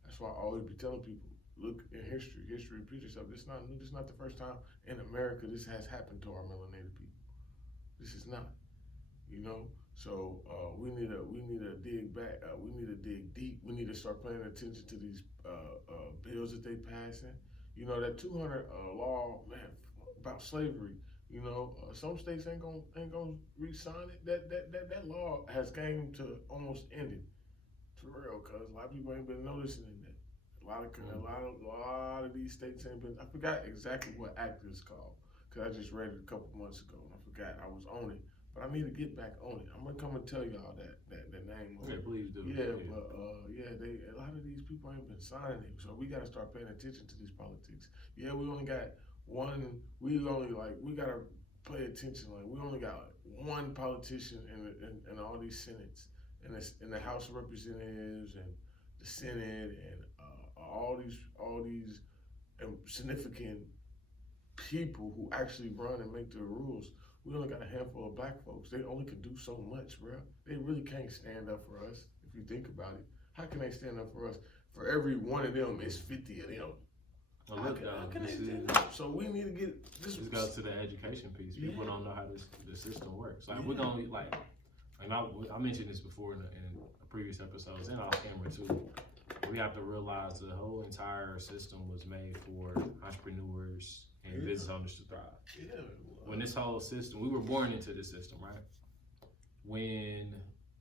That's why I always be telling people, look in history. History repeats itself. This is not new. This is not the first time in America this has happened to our melanated people. This is not. You know. So we need to dig back. We need to dig deep. We need to start paying attention to these bills that they passing. You know, that 200 law, man, about slavery. You know, some states ain't gonna re-sign it. That law has came to almost ended. For real, cause a lot of people ain't been noticing that. A lot of these states ain't been. I forgot exactly what act it's called, cause I just read it a couple months ago and I forgot I was on it. But I need to get back on it. I'm gonna come and tell y'all that name. Yeah, please do. Yeah, but a lot of these people ain't been signing it, so we gotta start paying attention to these politics. Yeah, we only got one. We gotta pay attention. Like we only got one politician in all these senates, in the House of Representatives and the Senate and all these significant people who actually run and make the rules. We only got a handful of black folks. They only can do so much, bro. They really can't stand up for us, if you think about it. How can they stand up for us? For every one of them, it's 50 of them. Well, How can they stand up? So we need to get this. This goes to the education piece. People don't know how the system works. Like we're gonna and I mentioned this before in previous episodes and off camera too. We have to realize the whole entire system was made for entrepreneurs and business owners to thrive. Yeah. When this whole system, we were born into this system, right? When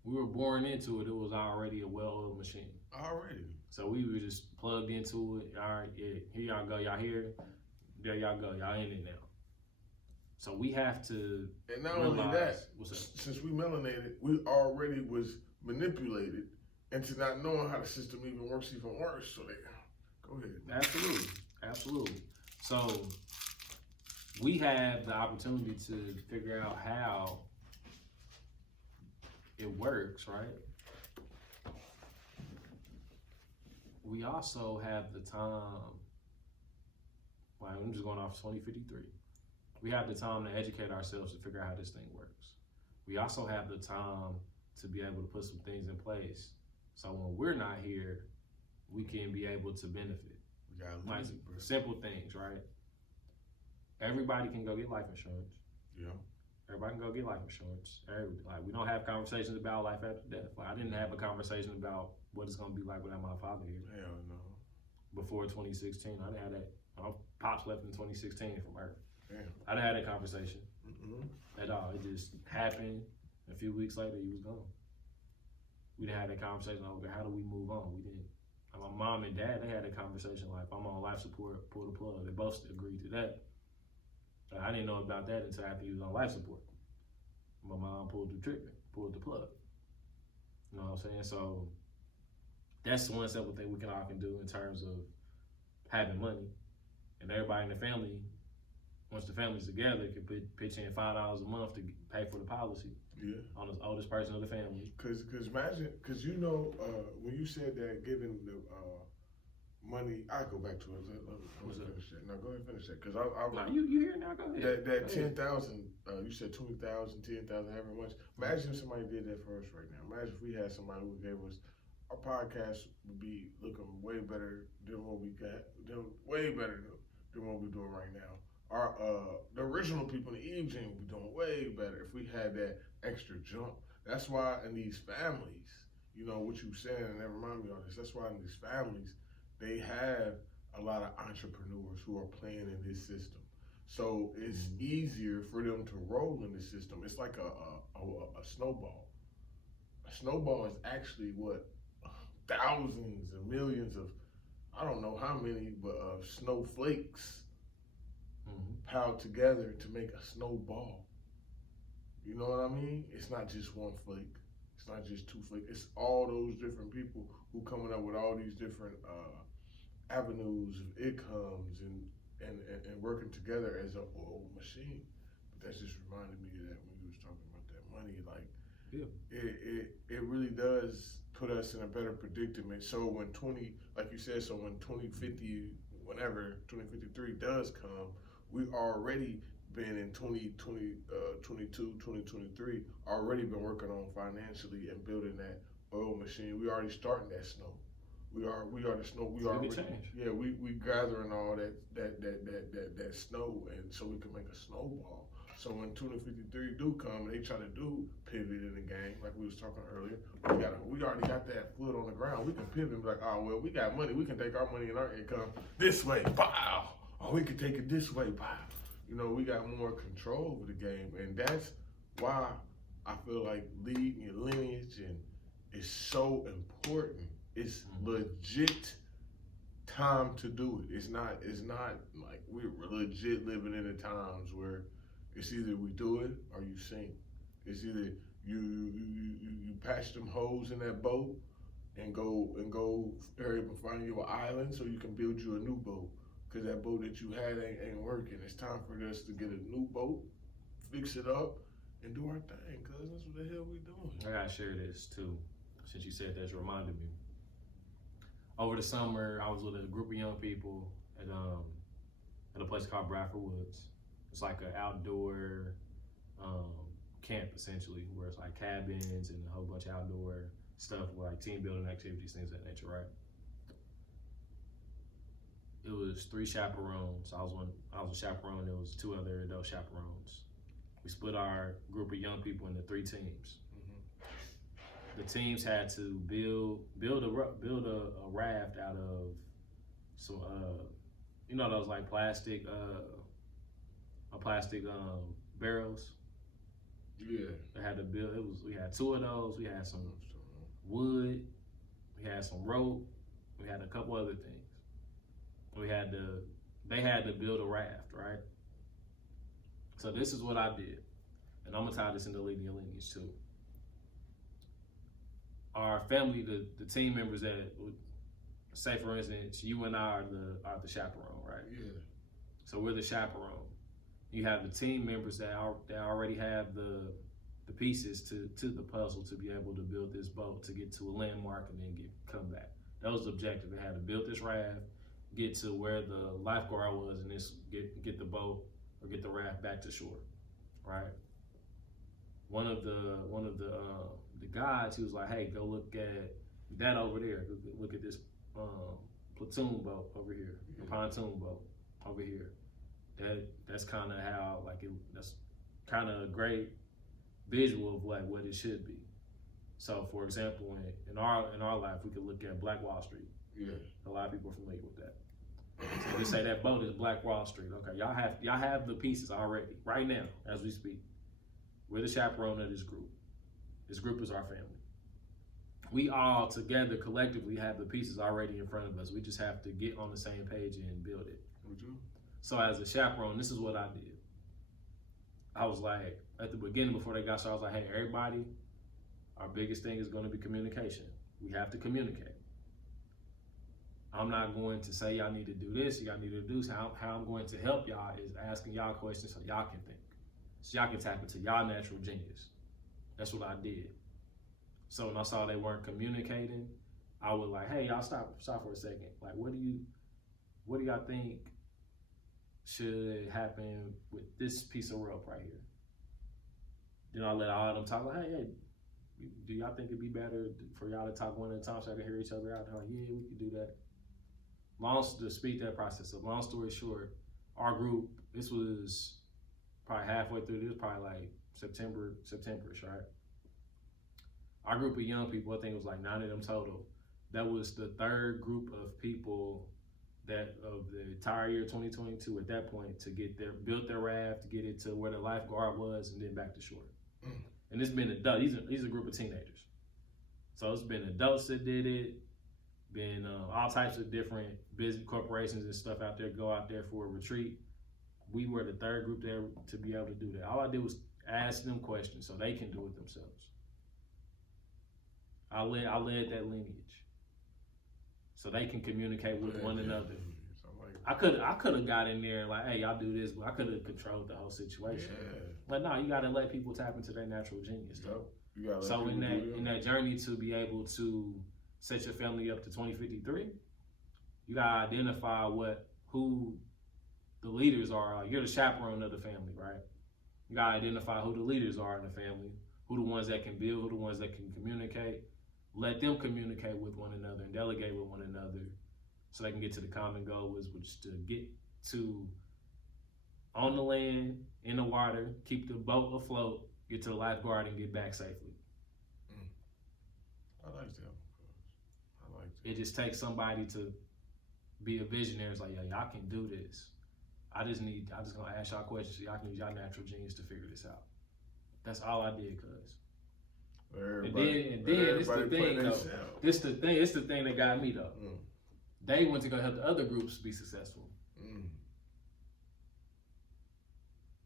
we were born into it, it was already a well-oiled machine. Already. So we were just plugged into it. All right, yeah, here y'all go, y'all here. There y'all go, y'all in it now. So we have to And not realize, only that, what's up? since we melanated, we already was manipulated into not knowing how the system even works even worse. So go ahead. Absolutely. So we have the opportunity to figure out how it works, right? We also have the time, well, I'm just going off 2053. We have the time to educate ourselves to figure out how this thing works. We also have the time to be able to put some things in place. So when we're not here, we can be able to benefit. We gotta Like lead, bro. simple things, right? Everybody can go get life insurance. Yeah. Everybody can go get life insurance. Like we don't have conversations about life after death. Like I didn't have a conversation about what it's gonna be like without my father here. Hell no. Before 2016, I didn't have that. My pops left in 2016 from Earth. Damn. I didn't have that conversation Mm-mm. at all. It just happened. A few weeks later, he was gone. We didn't have that conversation over how do we move on. We didn't. My mom and dad, they had a conversation like, I'm on life support, pull the plug. They both agreed to that. But I didn't know about that until after he was on life support. My mom pulled the trigger, pulled the plug. You know what I'm saying? So that's one simple thing we can all can do in terms of having money. And everybody in the family, once the family's together, can pitch in $5 a month to pay for the policy. Yeah. On the oldest person of the family. Cause imagine, you know, when you said that giving the money, I go back to it. Let me finish that. No, go ahead and finish that. Cause No, you here now? Go ahead. That 10,000, you said 20,000, 10,000, however much. Imagine if somebody did that for us right now. Imagine if we had somebody who gave us, our podcast would be looking way better than what we got, way better than what we're doing right now. Our the original people in the Eve gene would be doing way better if we had that extra jump. That's why in these families, you know what you saying, and that remind me of this. That's why in these families, they have a lot of entrepreneurs who are playing in this system. So it's easier for them to roll in the system. It's like a snowball. A snowball is actually what thousands and millions of, I don't know how many, but snowflakes piled together to make a snowball. You know what I mean? It's not just one flake. It's not just two flakes. It's all those different people who coming up with all these different avenues of incomes and working together as an oil machine. But that just reminded me of that when you was talking about that money. Like, it really does put us in a better predicament. So when 2050, whenever 2053 does come, we already been in 2022, 2023, already been working on financially and building that oil machine. We already starting that snow. We are the snow. We gathering all that snow, and so we can make a snowball. So when 2053 do come, and they try to do pivot in the game, like we was talking earlier, we already got that foot on the ground. We can pivot and be like, oh well, we got money. We can take our money and our income this way, pow. Or we can take it this way, pow. You know, we got more control over the game, and that's why I feel like leading your lineage is so important. It's legit time to do it. It's not like we're legit living in the times where it's either we do it or you sink. It's either you patch them holes in that boat and go hurry up and find you an island so you can build you a new boat. Cause that boat that you had ain't working. It's time for us to get a new boat, fix it up, and do our thing. Cause that's what the hell we doing. I gotta share this too, since you said that's reminded me. Over the summer, I was with a group of young people at a place called Bradford Woods. It's like an outdoor camp essentially, where it's like cabins and a whole bunch of outdoor stuff, like team building activities, things of that nature, right? It was 3 chaperones. I was a chaperone. There was 2 other adult chaperones. We split our group of young people into 3 teams. the teams had to build a raft out of some you know those like plastic barrels. Yeah. They had to build. We had 2 of those. We had some wood. We had some rope. We had a couple other things. They had to build a raft, right? So this is what I did, and I'm gonna tie this into Lead Your Lineage too. Our family, the team members that, say for instance, you and I are the chaperone, right? Yeah. So we're the chaperone. You have the team members that already have the pieces to the puzzle to be able to build this boat to get to a landmark and then come back. That was the objective. They had to build this raft, get to where the lifeguard was, and this get the boat or get the raft back to shore, right? One of the guys, he was like, "Hey, go look at that over there. Look at this platoon boat over here, the pontoon boat over here." That's kind of how that's kind of a great visual of like what it should be. So, for example, in our life, we could look at Black Wall Street. Yeah. A lot of people are familiar with that. So we say that boat is Black Wall Street. Okay, y'all have the pieces already right now as we speak. We're the chaperone of this group. This group is our family. We all together collectively have the pieces already in front of us. We just have to get on the same page and build it. So as a chaperone, this is what I did. I was like, at the beginning before they got started, I was like, hey, everybody, our biggest thing is going to be communication. We have to communicate. I'm not going to say y'all need to do this, y'all need to do this. How I'm going to help y'all is asking y'all questions so y'all can think. So y'all can tap into y'all natural genius. That's what I did. So when I saw they weren't communicating, I was like, hey, y'all stop for a second. Like, what do y'all think should happen with this piece of rope right here? Then I let all of them talk, like, hey, do y'all think it'd be better for y'all to talk one at a time so I can hear each other out? They're like, yeah, we could do that. To speed that process up, long story short, our group, this was probably halfway through, this was probably like September-ish, right? Our group of young people, I think it was like 9 of them total. That was the 3rd group of people that of the entire year 2022 at that point to built their raft, to get it to where the lifeguard was, and then back to shore. And it's been adult. These are a group of teenagers. So it's been adults that did it, been all types of different business corporations and stuff out there go out there for a retreat. We were the 3rd group there to be able to do that. All I did was ask them questions so they can do it themselves. I led that lineage so they can communicate with one another. I could have got in there like, hey, y'all do this, but I could have controlled the whole situation. Yeah. But no, you got to let people tap into their natural genius. Yep. So in that journey to be able to set your family up to 2053, you got to identify who the leaders are. You're the chaperone of the family, right? You got to identify who the leaders are in the family, who the ones that can build, who the ones that can communicate. Let them communicate with one another and delegate with one another so they can get to the common goal, which is to get to on the land, in the water, keep the boat afloat, get to the lifeguard, and get back safely. I like that. It just takes somebody to be a visionary. It's like, yeah, y'all can do this. I just gonna ask y'all questions so y'all can use y'all natural genius to figure this out. That's all I did, cuz. And then it's the thing though. It's the thing that got me though. They went to go help the other groups be successful.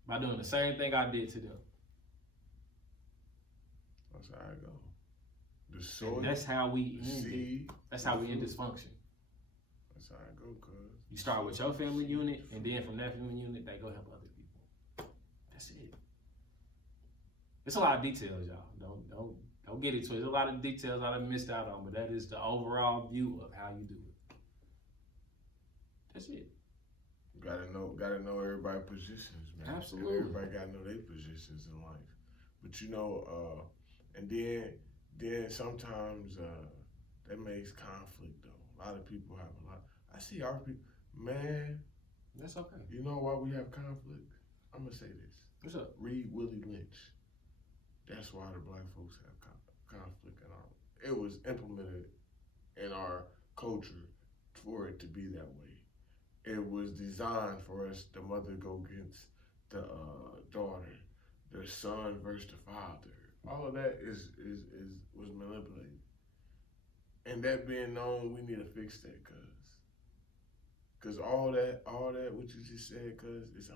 By doing the same thing I did to them. That's how I go. The soil. That's how we end seed. That's how we end dysfunction. That's how I go, cuz. You start with your family unit, and then from that family unit, they go help other people. That's it. It's a lot of details, y'all. Don't get it twisted. There's a lot of details I done missed out on, but that is the overall view of how you do it. That's it. Gotta know everybody's positions, man. Absolutely. And everybody gotta know their positions in life. But and then sometimes that makes conflict though. A lot of people have a lot. I see our people, man. That's okay. You know why we have conflict? I'm gonna say this. What's up? Read Willie Lynch. That's why the black folks have conflict it was implemented in our culture for it to be that way. It was designed for us, the mother go against the daughter, the son versus the father. All of that was manipulated. And that being known, we need to fix that, cause all that what you just said, cause it's 100%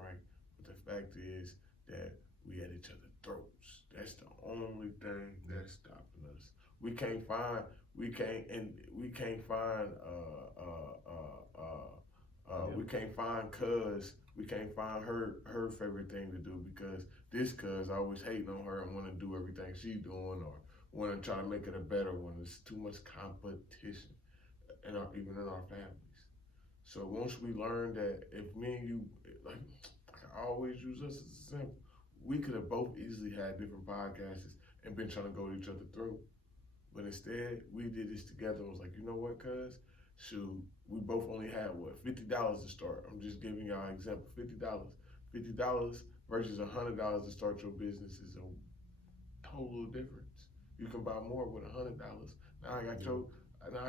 right. But the fact is that we at each other's throats. That's the only thing that's stopping us. We can't find her favorite thing to do, because this cuz always hating on her and want to do everything she doing, or want to try to make it a better one. There's too much competition even in our families. So once we learn that, if me and you, like I always use us as an example, we could have both easily had different podcasts and been trying to go to each other's throat. But instead, we did this together and was like, you know what, cuz? Shoot, we both only had, $50 to start. I'm just giving y'all an example, $50. $50 versus $100 to start your business is a total difference. You can buy more with $100. Now I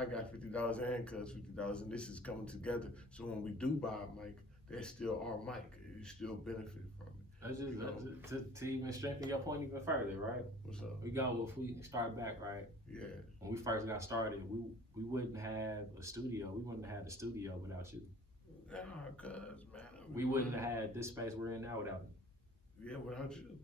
got $50 and cuz $50, and this is coming together. So when we do buy a mic, that's still our mic. You still benefit from it. That's to even strengthen your point even further, right? What's up? If we start back, right? Yeah. When we first got started, we wouldn't have a studio. We wouldn't have had a studio without you. Nah, cuz, man. We wouldn't have had this space we're in now without you. Yeah, without you.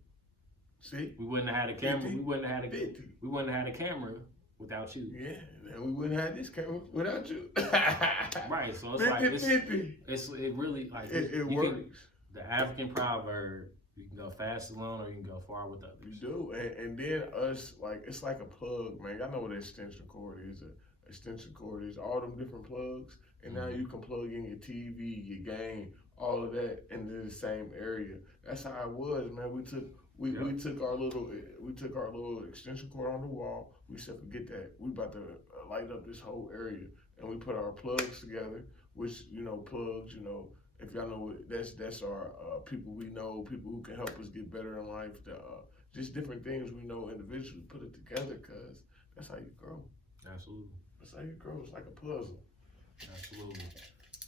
See? We wouldn't have had a camera. 50, we wouldn't have had a 50. We wouldn't have had a camera without you. Yeah, and we wouldn't have this camera without you. Right. So it's 50, like 50. it really like It works. The African proverb: you can go fast alone, or you can go far with others. You do, and then us, like, it's like a plug, man. Y'all know what an extension cord is. Extension cord is all them different plugs, and now you can plug in your TV, your game, all of that into the same area. That's how it was, man. We took our little extension cord on the wall. We said, forget that. We about to light up this whole area, and we put our plugs together. Which plugs. If y'all know, that's our people we know, people who can help us get better in life. Just different things we know individually. Put it together, cause that's how you grow. Absolutely. That's how you grow. It's like a puzzle. Absolutely.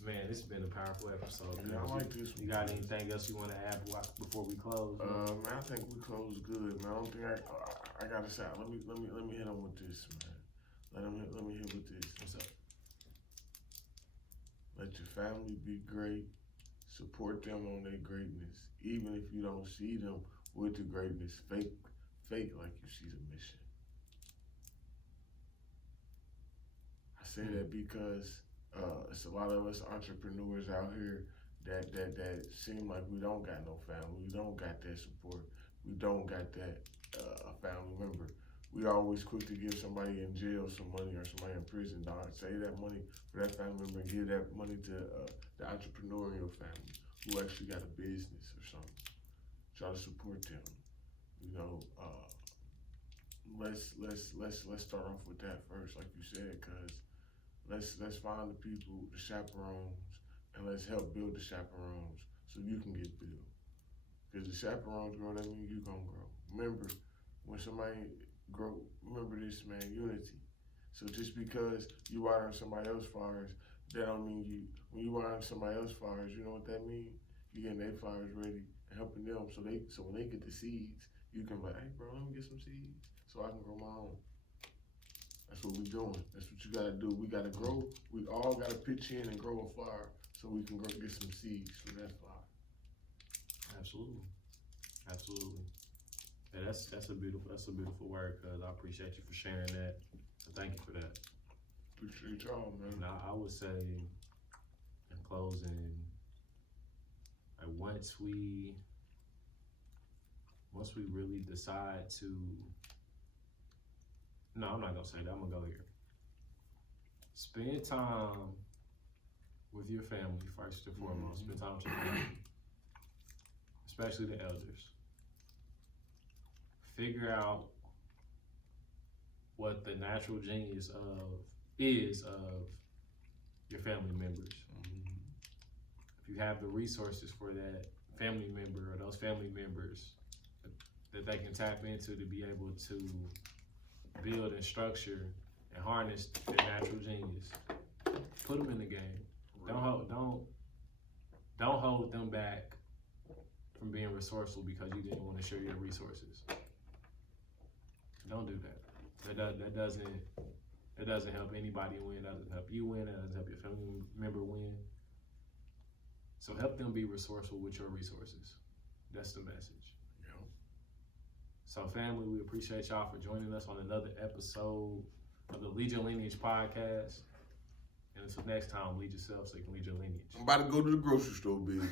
Man, this has been a powerful episode. Yeah, I like this one. You got anything else you want to add before we close? Man, I think we close good, man. I don't think I gotta say. Let me hit him with this, man. Let me hit with this. What's up? Let your family be great. Support them on their greatness, even if you don't see them with the greatness. Fake like you see the mission. I say that because it's a lot of us entrepreneurs out here that seem like we don't got no family, we don't got that support, we don't got that family member. We always quick to give somebody in jail some money or somebody in prison. Don't save that money for that family member and give that money to the entrepreneurial family who actually got a business or something. Try to support them. Let's start off with that first, like you said, cause let's find the people, the chaperones, and let's help build the chaperones so you can get built. Cause the chaperones grow, that means you gonna grow. Remember, when somebody grow, remember this, man, unity. So just because you watering somebody else's flowers, that don't mean you. When you watering somebody else's flowers, you know what that means? You getting their flowers ready and helping them, so when they get the seeds, you can be like, hey bro, let me get some seeds so I can grow my own. That's what we doing. That's what you gotta do. We gotta grow. We all gotta pitch in and grow a flower so we can get some seeds from that flower. Absolutely. Yeah, that's a beautiful word, cuz I appreciate you for sharing that. So thank you for that. Appreciate y'all, man. Now I would say in closing, like once we really decide to, no, I'm not gonna say that, I'm gonna go here. Spend time with your family first and foremost. Spend time with your family, especially the elders. Figure out what the natural genius is of your family members. If you have the resources for that family member or those family members that they can tap into to be able to build and structure and harness their natural genius. Put them in the game. Don't hold them back from being resourceful because you didn't want to share your resources. Don't do that. That doesn't help anybody win. That doesn't help you win. That doesn't help your family member win. So help them be resourceful with your resources. That's the message. Yeah. So family, we appreciate y'all for joining us on another episode of the Lead Your Lineage podcast. And until next time, lead yourself so you can lead your lineage. I'm about to go to the grocery store, big.